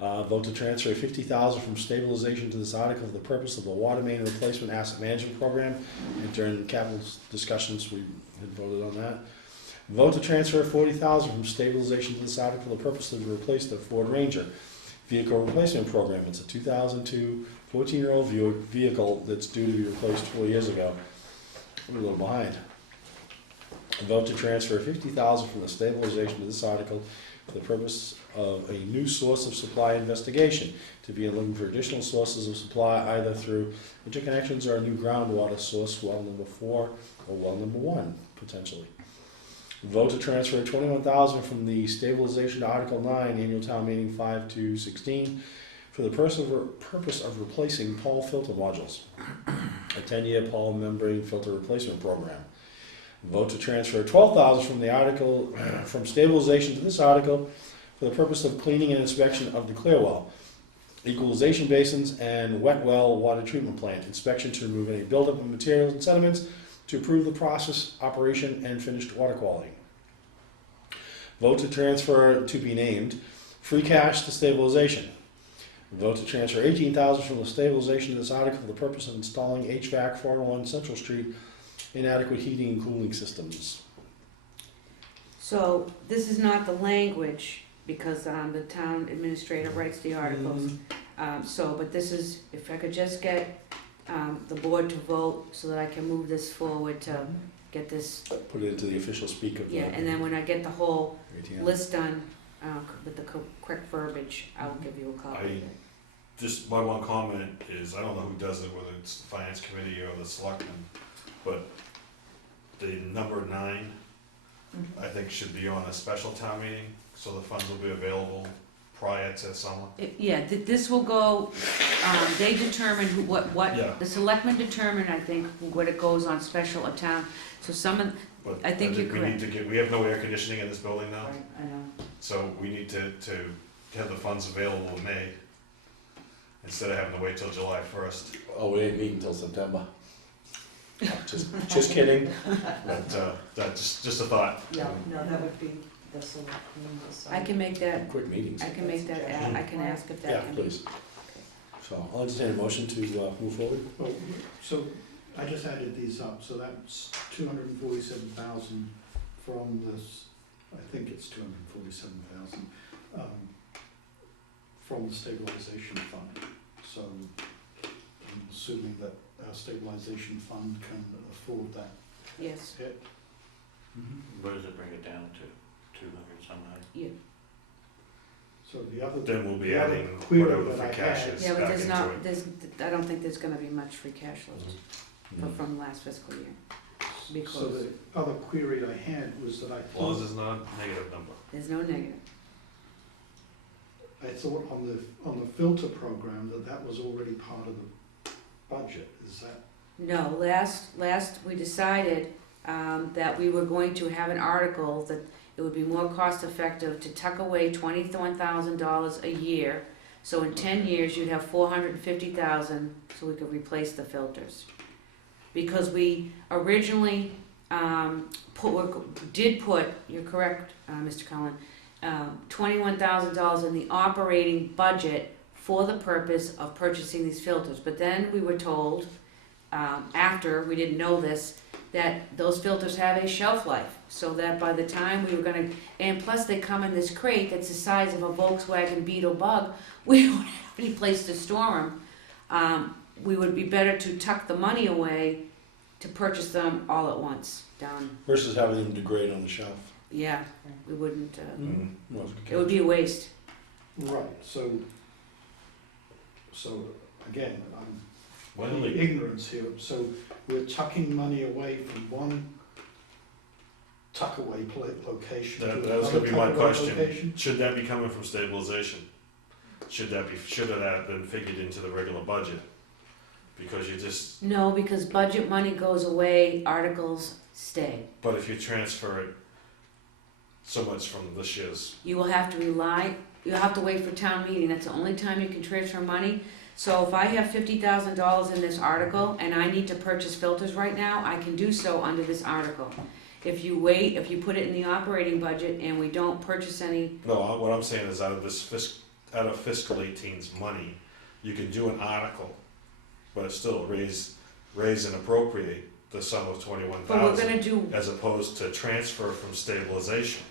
Vote to transfer $50,000 from stabilization to this article for the purpose of the water main replacement asset management program. And during capital discussions, we had voted on that. Vote to transfer $40,000 from stabilization to this article for the purpose of to replace the Ford Ranger vehicle replacement program. It's a 2002 14-year-old vehicle that's due to be replaced 4 years ago. We're a little behind. Vote to transfer $50,000 from the stabilization to this article for the purpose of a new source of supply investigation, to be looking for additional sources of supply either through interconnections or a new groundwater source, well number 4 or well number 1, potentially. Vote to transfer $21,000 from the stabilization to Article 9, Annual Town Meeting 5/2/16, for the purpose of replacing Paul filter modules, a 10-year Paul membrane filter replacement program. Vote to transfer $12,000 from the article, from stabilization to this article, for the purpose of cleaning and inspection of the clear well, equalization basins, and wet well water treatment plant inspection to remove any buildup of materials and sediments to improve the process, operation, and finished water quality. Vote to transfer, to be named, free cash to stabilization. Vote to transfer $18,000 from the stabilization to this article for the purpose of installing HVAC 401 Central Street inadequate heating and cooling systems. So this is not the language, because the town administrator writes the articles. But this is, if I could just get the board to vote so that I can move this forward to get this, Put it into the official speak of the yeah, and then when I get the whole ATM. list done, with the correct verbiage, I'll give you a copy of it. Just my one comment is, I don't know who does it, whether it's the finance committee or the selectmen, but the number 9, I think should be on a special town meeting, so the funds will be available prior to summer. Yeah, this will go, they determine what, Yeah. the selectmen determine, I think, what it goes on special or town. So some of, But I think you're we need to get, we have no air conditioning in this building now, right, I know. so we need to have the funds available in May, instead of having to wait till July 1st. Oh, we didn't meet until September. Just kidding. But, that's just a thought. Yeah, no, that would be the selectmen decide. I can make that, Quick meetings. I can make that, I can ask if Yeah, that can be. please. So I'll entertain a motion to move forward. Well, so I just added these up, so that's 247,000 from this, I think it's 247,000, from the stabilization fund. So I'm assuming that our stabilization fund can afford that Yes. hit. What does it bring it down to? 200 some odd? So the other. Then we'll be the other adding query whatever that free I cash had- is. Yeah, but back there's into not, it. there's, I don't think there's gonna be much free cash left Mhm. from last fiscal year. Be So close. the other query I had was that I As long as thought, it's not a negative number. There's no negative. on the filter program, that was already part of the budget, is that? No, last we decided, that we were going to have an article that it would be more cost effective to tuck away $21,000 a year. So in 10 years, you'd have 450,000, so we could replace the filters. Because we originally, did put, you're correct, Mr. Cullen, $21,000 in the operating budget for the purpose of purchasing these filters. But then we were told, after, we didn't know this, that those filters have a shelf life. So that by the time we were gonna, and plus they come in this crate that's the size of a Volkswagen Beetle Bug, we don't have any place to store them. We would be better to tuck the money away to purchase them all at once, down, Versus having them degrade on the shelf. yeah, we wouldn't, Mhm. Well, it would be a waste. Right, so again, I'm When in do they- ignorance here, so we're tucking money away from one tuck-away location to That another was gonna be my tuck-away question. location? Should that be coming from stabilization? Should that have been figured into the regular budget? Because you just, No, because budget money goes away, articles stay. but if you transfer it so much from this year's, You will have to rely, you'll have to wait for town meeting, that's the only time you can transfer money. So if I have $50,000 in this article and I need to purchase filters right now, I can do so under this article. If you wait, if you put it in the operating budget and we don't purchase any, no, what I'm saying is out of fiscal 18's money, you can do an article, but it's still raise and appropriate the sum of but we're 21,000 gonna do, as opposed to transfer from stabilization.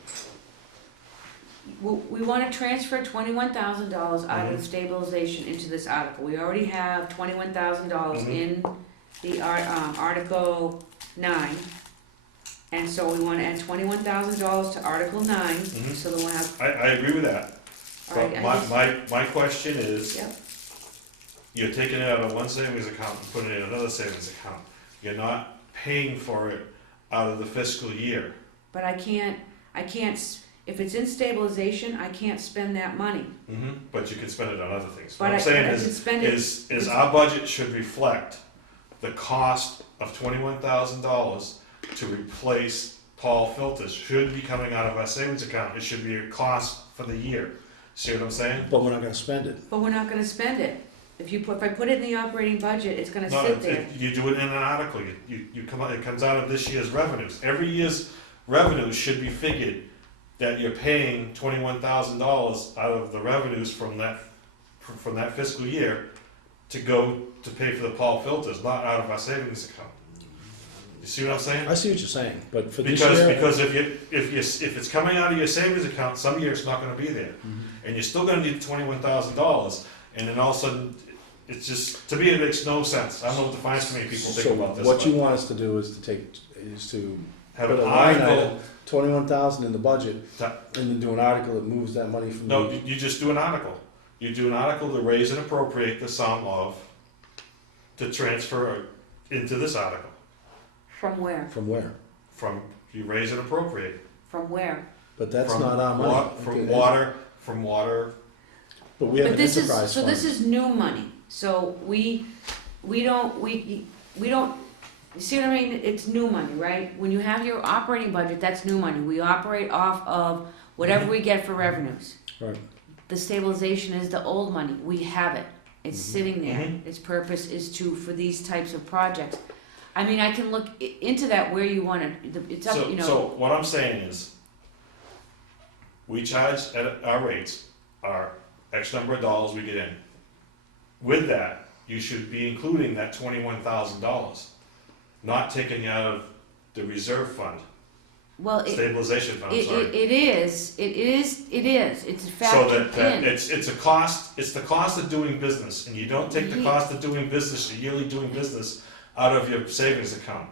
we wanna transfer $21,000 out of Mhm. stabilization into this article. We already have $21,000 Mhm. in the Article 9. And so we wanna add $21,000 to Article 9, Mhm. so that we'll have, I agree with that, alright, but I my, just, my question is, yep. you're taking it out of one savings account and putting it in another savings account. You're not paying for it out of the fiscal year. But I can't, if it's in stabilization, I can't spend that money. But you can spend it on other things. But What I'm I saying can spend it, is our budget should reflect the cost of $21,000 to replace Paul filters. Should be coming out of our savings account. It should be a cost for the year. See what I'm saying? But we're not gonna spend it. but we're not gonna spend it. If I put it in the operating budget, it's gonna No, sit there. you do it in an article. You come out, it comes out of this year's revenues. Every year's revenues should be figured that you're paying $21,000 out of the revenues from that fiscal year to go to pay for the Paul filters, not out of our savings account. You see what I'm saying? I see what you're saying, but for this year. Because if it's coming out of your savings account, some year it's not gonna be there. Mhm. And you're still gonna need $21,000, and then all of a sudden, it's just, to me, it makes no sense. I don't know what the finance committee people think about this. So what but you want us to do is to Have put an a line article, item, 21,000 in the budget, that- and then do an article that moves that money from no, the. you just do an article. You do an article to raise and appropriate the sum of, to transfer into this article. From where? From where? You raise and appropriate. From where? But that's From not our money. From Okay. water, But we have But an this is, enterprise so fund. this is new money, so we don't, you see what I mean? It's new money, right? When you have your operating budget, that's new money. We operate off of whatever we get for revenues. Right. The stabilization is the old money, we have it, it's Mhm. sitting there. Mhm. Its purpose is for these types of projects. I mean, I can look into that where you wanna, it's up, you know. So what I'm saying is, we charge at our rates, our X number of dollars we get in. With that, you should be including that $21,000, not taking out of the reserve fund, Well, stabilization fund, I'm sorry. it is, it's So factored that in. it's a cost, it's the cost of doing business, and you don't take the Ye- cost of doing business, your yearly doing business, out of your savings account.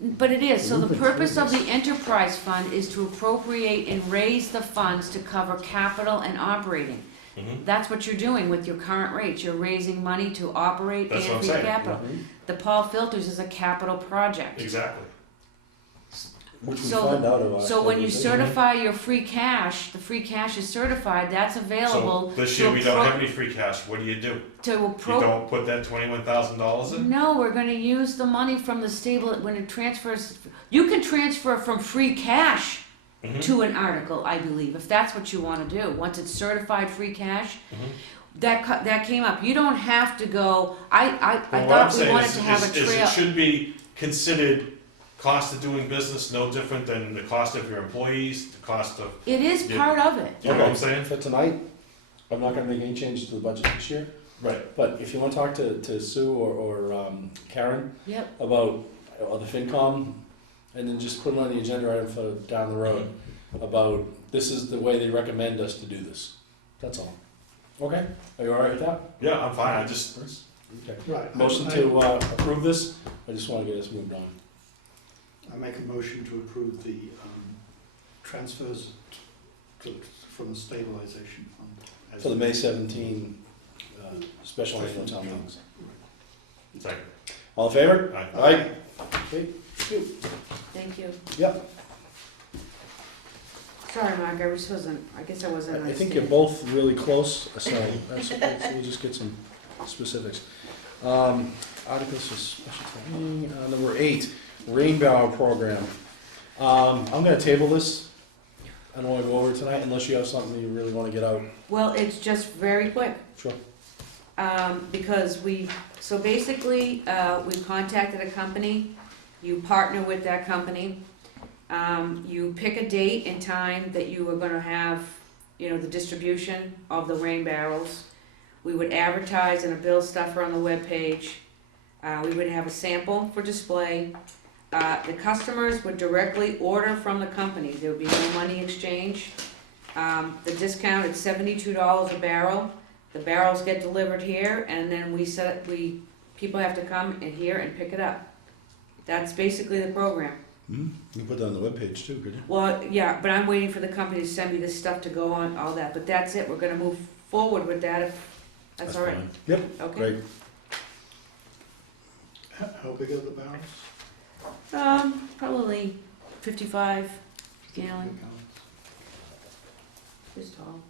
But it is, so the Moving through purpose of this. the enterprise fund is to appropriate and raise the funds to cover capital and operating. Mhm. That's what you're doing with your current rates, you're raising money to operate That's what and I'm free saying. capital. The Paul Filters is a capital project. Exactly. Which we So- find out about. So when you every day. certify your free cash, the free cash is certified, that's available So this to year we don't appro- have any free cash, what do? to You appro- don't put that $21,000 in? No, we're gonna use the money from the stable, when it transfers, you can transfer from free cash Mhm. to an article, I believe, if that's what you wanna do, once it's certified free cash. Mhm. That came up, you don't have to go, I Well, what I'm thought we saying wanted is- to have a is trail. it should be considered cost of doing business, no different than the cost of your employees, the cost of, It is Yeah. part of it. you know what I'm Okay, saying? for tonight, I'm not gonna make any changes to the budget this year, Right. but if you wanna talk to Sue or Karen Yep, about, the FinCom, and then just put it on the agenda item for down the road, about, this is the way they recommend us to do this, that's all. Okay, are you all right with that? Yeah, I'm fine, I just, Okay. Right. Motion to approve this, I just wanna get us moved on. I make a motion to approve the transfers from the stabilization fund. as- For the May 17 special annual town meetings. second. All in favor? Aye. Aye. Okay, thank you. yep, Sorry, Mark, I guess I wasn't I think you're both really close, so we'll just get some specifics. Articles for special town meeting, number 8, rain barrel program. I'm gonna table this, I don't wanna go over it tonight unless you have something you really wanna get out. Well, it's just very quick. Sure. Because so basically, we contacted a company, you partner with that company, you pick a date and time that you are gonna have, the distribution of the rain barrels. We would advertise in a bill stuffer on the webpage. We would have a sample for display. The customers would directly order from the company, there would be no money exchange. The discount is $72 a barrel. The barrels get delivered here, and then people have to come in here and pick it up. That's basically the program. You can put that on the webpage too, could you? Well, yeah, but I'm waiting for the company to send me this stuff to go on, all that, but that's it, we're gonna move forward with that if that's all right. fine. Yep, Okay? great. How big are the barrels? Probably 55 gallon, this tall.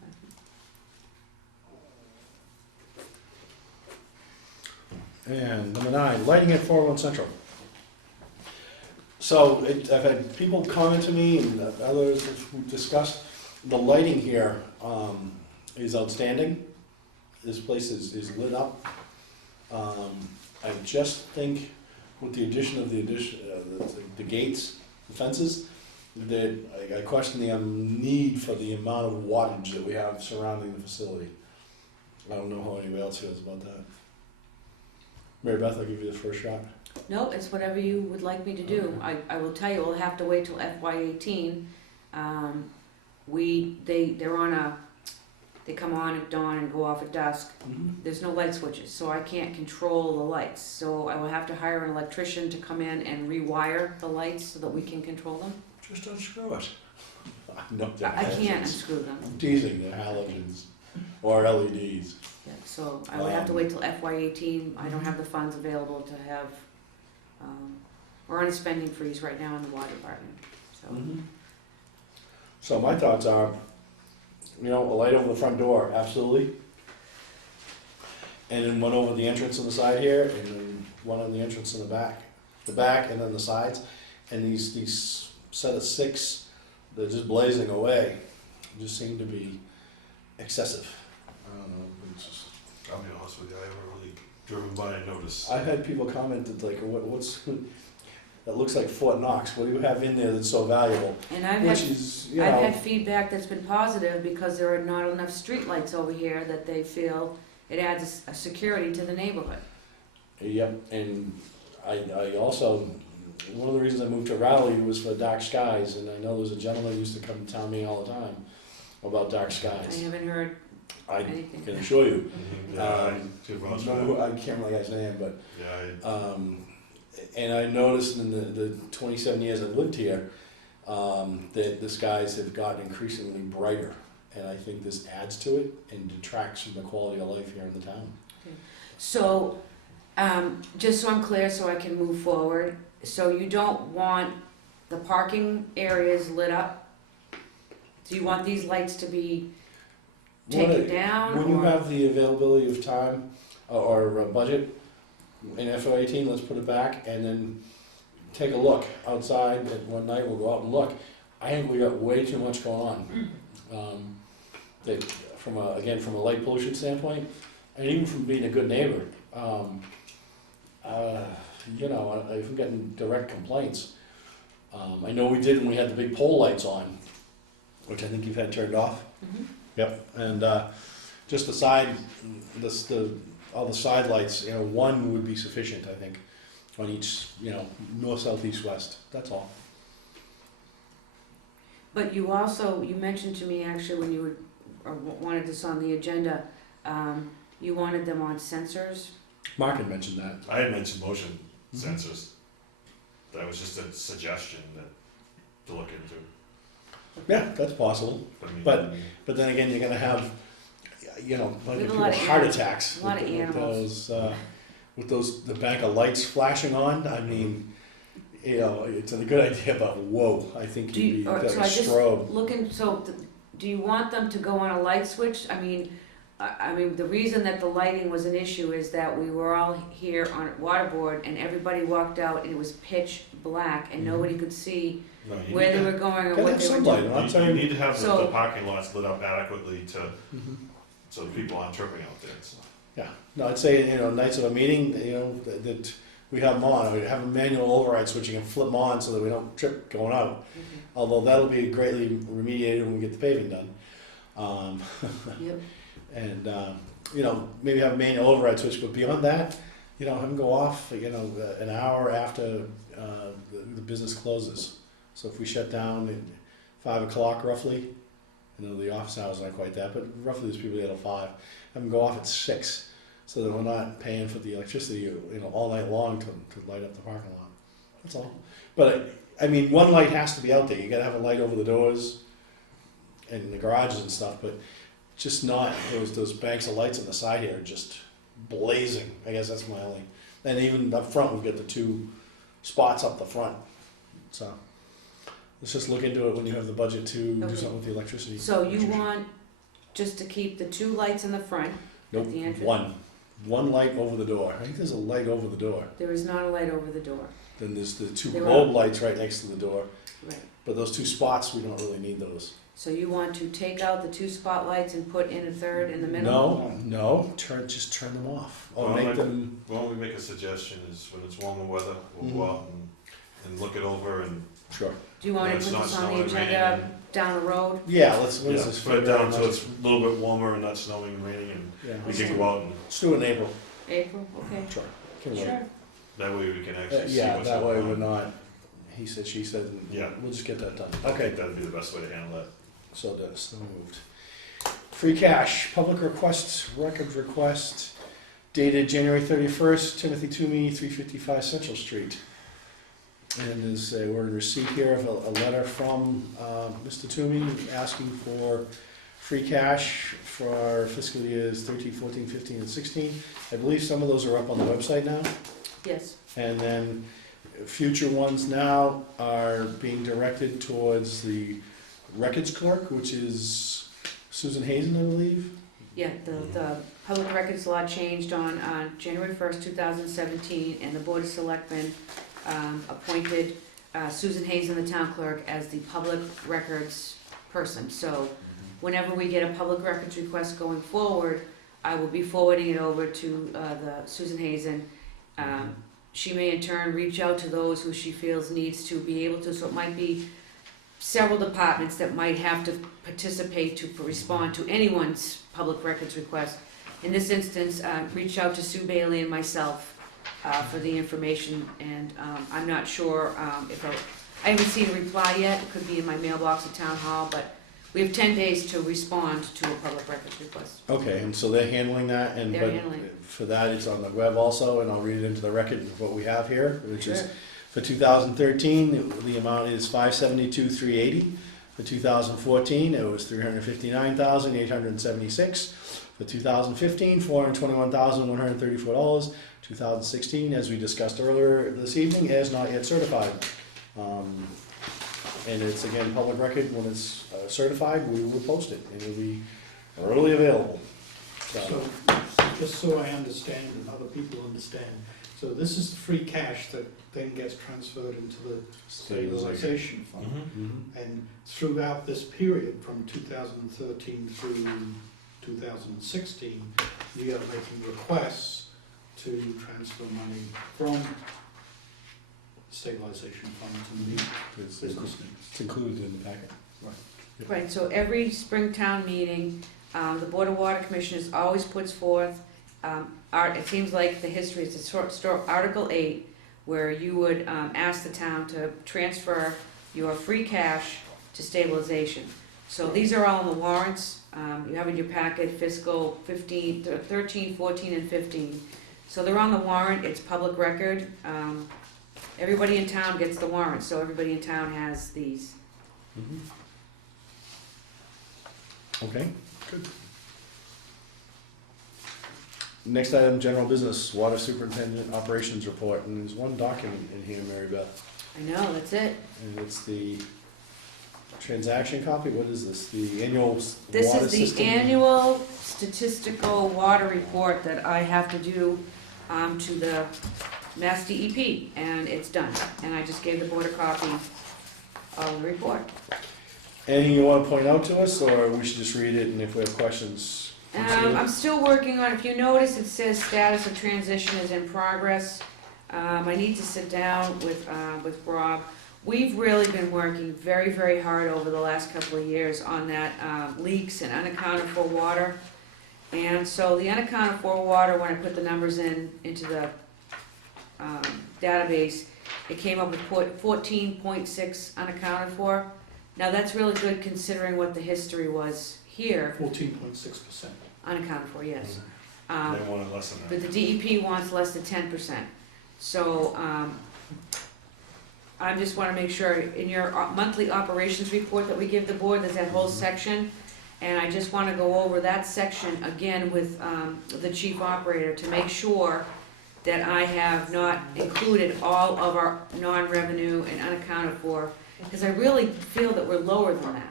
And number 9, lighting at 401 Central. So I've had people comment to me and others have discussed, the lighting here is outstanding. This place is lit up. I just think with the addition of the gates, the fences, that I question the need for the amount of wattage that we have surrounding the facility. I don't know how anybody else feels about that. Mary Beth, I'll give you the first shot. No, it's whatever you would like me to do. I will tell you, we'll have to wait till FY18. They come on at dawn and go off at dusk. There's no light switches, so I can't control the lights. So I will have to hire an electrician to come in and rewire the lights so that we can control them. Just unscrew it. No, they're I can't halogens. unscrew them. I'm teasing, they're halogens or LEDs. Yeah, so I would have to wait till FY18. I don't have the funds available to have, we're on a spending freeze right now in the water department, so. So my thoughts are, a light over the front door, absolutely. And then one over the entrance on the side here, and then one on the entrance in the back and then the sides. And these set of 6, they're just blazing away, just seem to be excessive. I don't know, it's just, I'll be honest with you, I haven't really driven by and noticed. I've had people comment that like, that looks like Fort Knox, what do you have in there that's so valuable? And I've Which had, is, I've had feedback that's been positive because there are not enough streetlights over here that they feel it adds a security to the neighborhood. Yep, and I also, one of the reasons I moved to Raleigh was for dark skies, and I know there's a gentleman who used to come tell me all the time about dark I skies. haven't heard I anything. can assure you. Yeah, I, to be honest with you. I can't remember the guy's name, but Yeah, And I noticed in the 27 years I've lived here, that the skies have gotten increasingly brighter. And I think this adds to it and detracts from the quality of life here in the town. So, just so I'm clear, so I can move forward, so you don't want the parking areas lit up? Do you want these lights to be taken down? When you or- have the availability of time or budget in FY18, let's put it back and then take a look outside. And one night we'll go out and look. I think we got way too much going on. That from a light pollution standpoint, and even from being a good neighbor, if I'm getting direct complaints. I know we did when we had the big pole lights on, which I think you've had turned off. Mhm. Yep, and just the side, all the side lights, one would be sufficient, I think, on each, north, south, east, west. That's all. But you also, you mentioned to me actually when you would, or wanted this on the agenda, you wanted them on sensors? Mark had mentioned that. I had mentioned motion Mhm. sensors. That was just a suggestion to look into. Yeah, that's possible. I mean, But then again, you're gonna have, like We have a people lot of heart animals. attacks. A lot of with animals. the bank of lights flashing on. I mean, it's a good idea, but whoa, I think Do you'd you, be or, like so a I just, strobe. looking, so, do you want them to go on a light switch? I mean, the reason that the lighting was an issue is that we were all here on water board and everybody walked out and it was pitch black and Mhm. nobody could see no, you where need they to- were going or Gotta what have they were some doing. light. I'm You saying- need to have the So- parking lots lit up adequately Mhm. so the people aren't tripping out there. So. Yeah, no, I'd say, nights of a meeting, that we have them on, we have a manual override switch, you can flip them on so that we don't trip going out. Mhm. Although that'll be greatly remediated when we get the paving done. Yep. And, maybe have a manual override switch, but beyond that, have them go off, an hour after, the business closes. So if we shut down at 5 o'clock roughly, I know the office hours aren't quite that, but roughly there's people there till 5, have them go off at 6, so that we're not paying for the electricity, all night long to light up the parking lot. That's all. But, one light has to be out there, you gotta have a light over the doors and the garages and stuff, but just not those banks of lights on the side here are just blazing. I guess that's my only. And even up front, we've got the 2 spots up the front. So let's just look into it when you have the budget to do Okay. something with the electricity. So you want just to keep the 2 lights in the front? Nope, the entrance? one light over the door. I think there's a light over the door. There is not a light over the door. Then there's the 2 There globe are. lights right next to the door. Right. But those 2 spots, we don't really need those. So you want to take out the 2 spotlights and put in a third in the middle? No, just turn them off. Or Well, make like- them. Why don't we make a suggestion is when it's warmer weather, we'll go out and look it over and Sure. Do you want when to it's put not this on the snowing, agenda raining. down the road? Yeah, when is Yeah, this? put it down February, so it's a little bit warmer and not snowing and raining and Yeah, we can go out and let's do it in April. April, okay. Sure. Can wait. Sure. that way we can actually see Yeah, what's that way going we're on. not, he said, she said, and Yeah. we'll just get that done. I Okay, think that'd be the best way to handle it. so moved. Free cash, public requests, record request, dated January 31st, Timothy Toomey, 355 Central Street. And we're in receipt here of a letter from Mr. Toomey asking for free cash for our fiscal years 13, 14, 15, and 16. I believe some of those are up on the website now. Yes. And then future ones now are being directed towards the records clerk, which is Susan Hazen, I believe. Yeah, the public records law changed on January 1st, 2017, and the Board of Selectmen appointed Susan Hazen, the town clerk, as the public records person. So whenever we get a public records request going forward, I will be forwarding it over to the Susan Hazen. She may in turn reach out to those who she feels needs to be able to, so it might be several departments that might have to participate to respond to anyone's public records request. In this instance, reach out to Sue Bailey and myself for the information, and I'm not sure if I haven't seen a reply yet. It could be in my mailbox at Town Hall, but We have 10 days to respond to a public records request. Okay, and so they're handling that, and They're handling it. for that, it's on the web also, and I'll read it into the record of what we have here, which is Sure. for 2013, the amount is 572,380. For 2014, it was 359,876. For 2015, $421,134. 2016, as we discussed earlier this evening, is not yet certified. And it's again public record. When it's certified, we will post it, and it'll be early available. So, just so I understand and other people understand, so this is the free cash that then gets transferred into the stabilization fund. Mhm. And throughout this period, from 2013 through 2016, we are making requests to transfer money from stabilization fund to meet It's business needs. it's included in the packet. Right, so every Springtown meeting, the Board of Water Commissioners always puts forth, it seems like the history is Article 8, where you would ask the town to transfer your free cash to stabilization. So these are all in the warrants. You have in your packet fiscal 13, 14, and 15. So they're on the warrant, it's public record. Everybody in town gets the warrant, so everybody in town has these. Mhm. Okay, good. Next item, general business, water superintendent operations report, and there's one document in here, Mary Beth, I know, that's it. and it's the transaction copy. What is this? The annual This water is the system? annual statistical water report that I have to do to the Mass DEP, and it's done. And I just gave the board a copy of the report. Anything you want to point out to us, or we should just read it, and if we have questions? consider it? I'm still working on, if you notice, it says status of transition is in progress. I need to sit down with Rob. We've really been working very, very hard over the last couple of years on that leaks and unaccounted for water. And so the unaccounted for water, when I put the numbers into the database, it came up with 14.6 unaccounted for. Now that's really good considering what the history was here, 14.6%. unaccounted for, yes. They wanted less than But that. the DEP wants less than 10%. So, I just wanna make sure, in your monthly operations report that we give the board, there's that whole section. And I just wanna go over that section again with, the chief operator to make sure that I have not included all of our non-revenue and unaccounted for, because I really feel that we're lower than that.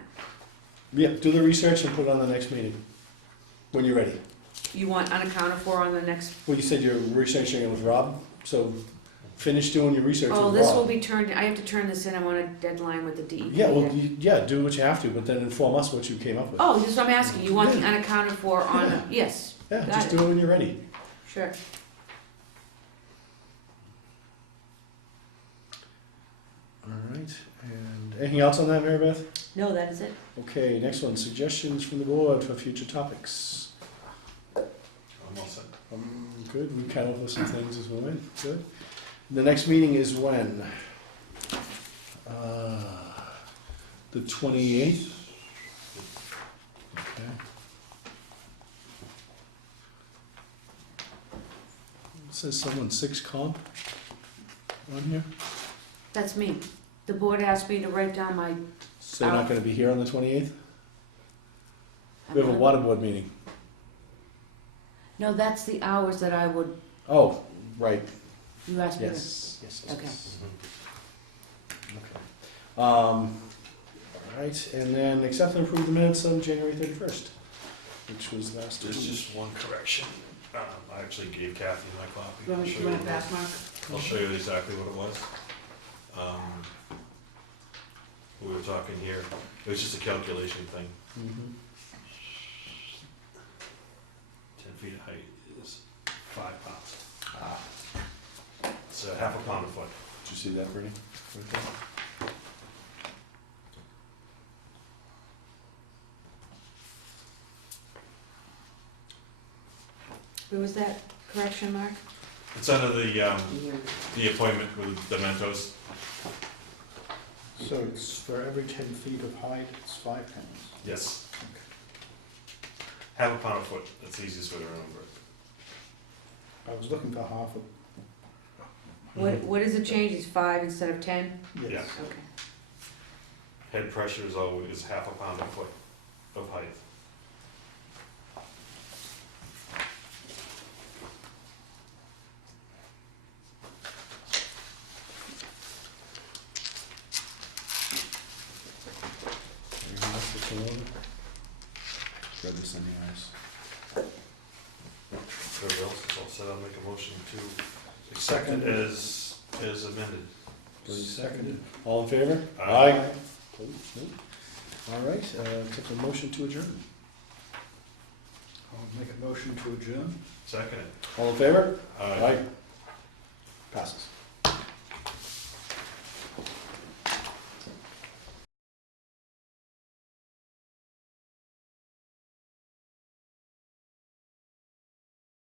Yeah, do the research and put it on the next meeting, when you're ready. You want unaccounted for on the next, Well, you said you're researching it with Rob, so finish doing your research with Rob. oh, this will be turned, I have to turn this in, I'm on a deadline with the DEP. Yeah, well, here. yeah, do what you have to, but then inform us what you came up with. Oh, this is what I'm asking, you want the unaccounted for on, yes, Yeah, got just it. do it when you're ready. sure. All right, and anything else on that, Mary Beth? No, that is it. Okay, next one, suggestions from the board for future topics. I'm all set. Good, we came up with some things as we went, good. The next meeting is when? The 28th? Okay. It says someone 6 comp on here, That's me. The board asked me to write down my. so you're not gonna be here on the 28th? We have a water board meeting. No, that's the hours that I would, Oh, right, you asked me to. yes, yes, yes. Okay. yes. Okay. All right, and then accept and approve the minutes on January 31st, which was last There's week. just one correction. I actually gave Kathy my copy. You want I'll me show to run you it what- back, Mark? I'll show you exactly what it was. We were talking here, it was just a calculation thing. Mhm. 10 feet of height is 5 pounds. Ah, It's a half a pound a foot. did you see that, Bernie? Right there. Where was that correction, Mark? It's under the appointment with the Mentos. So it's for every 10 feet of height, it's £5? Yes. Half a pound a foot, that's the easiest way to remember it. I was looking for half a, What is the change, it's 5 instead of 10? yes. Okay. Head pressure is always half a pound a foot of height. Anything else that's in order? Read this anyways. Everybody else is all set, I'll make a motion to accept it as amended. Seconded. All in favor? Aye. Opposed? No. All right, take a motion to adjourn. I'll make a motion to adjourn. Second. All in favor? Aye. Aye.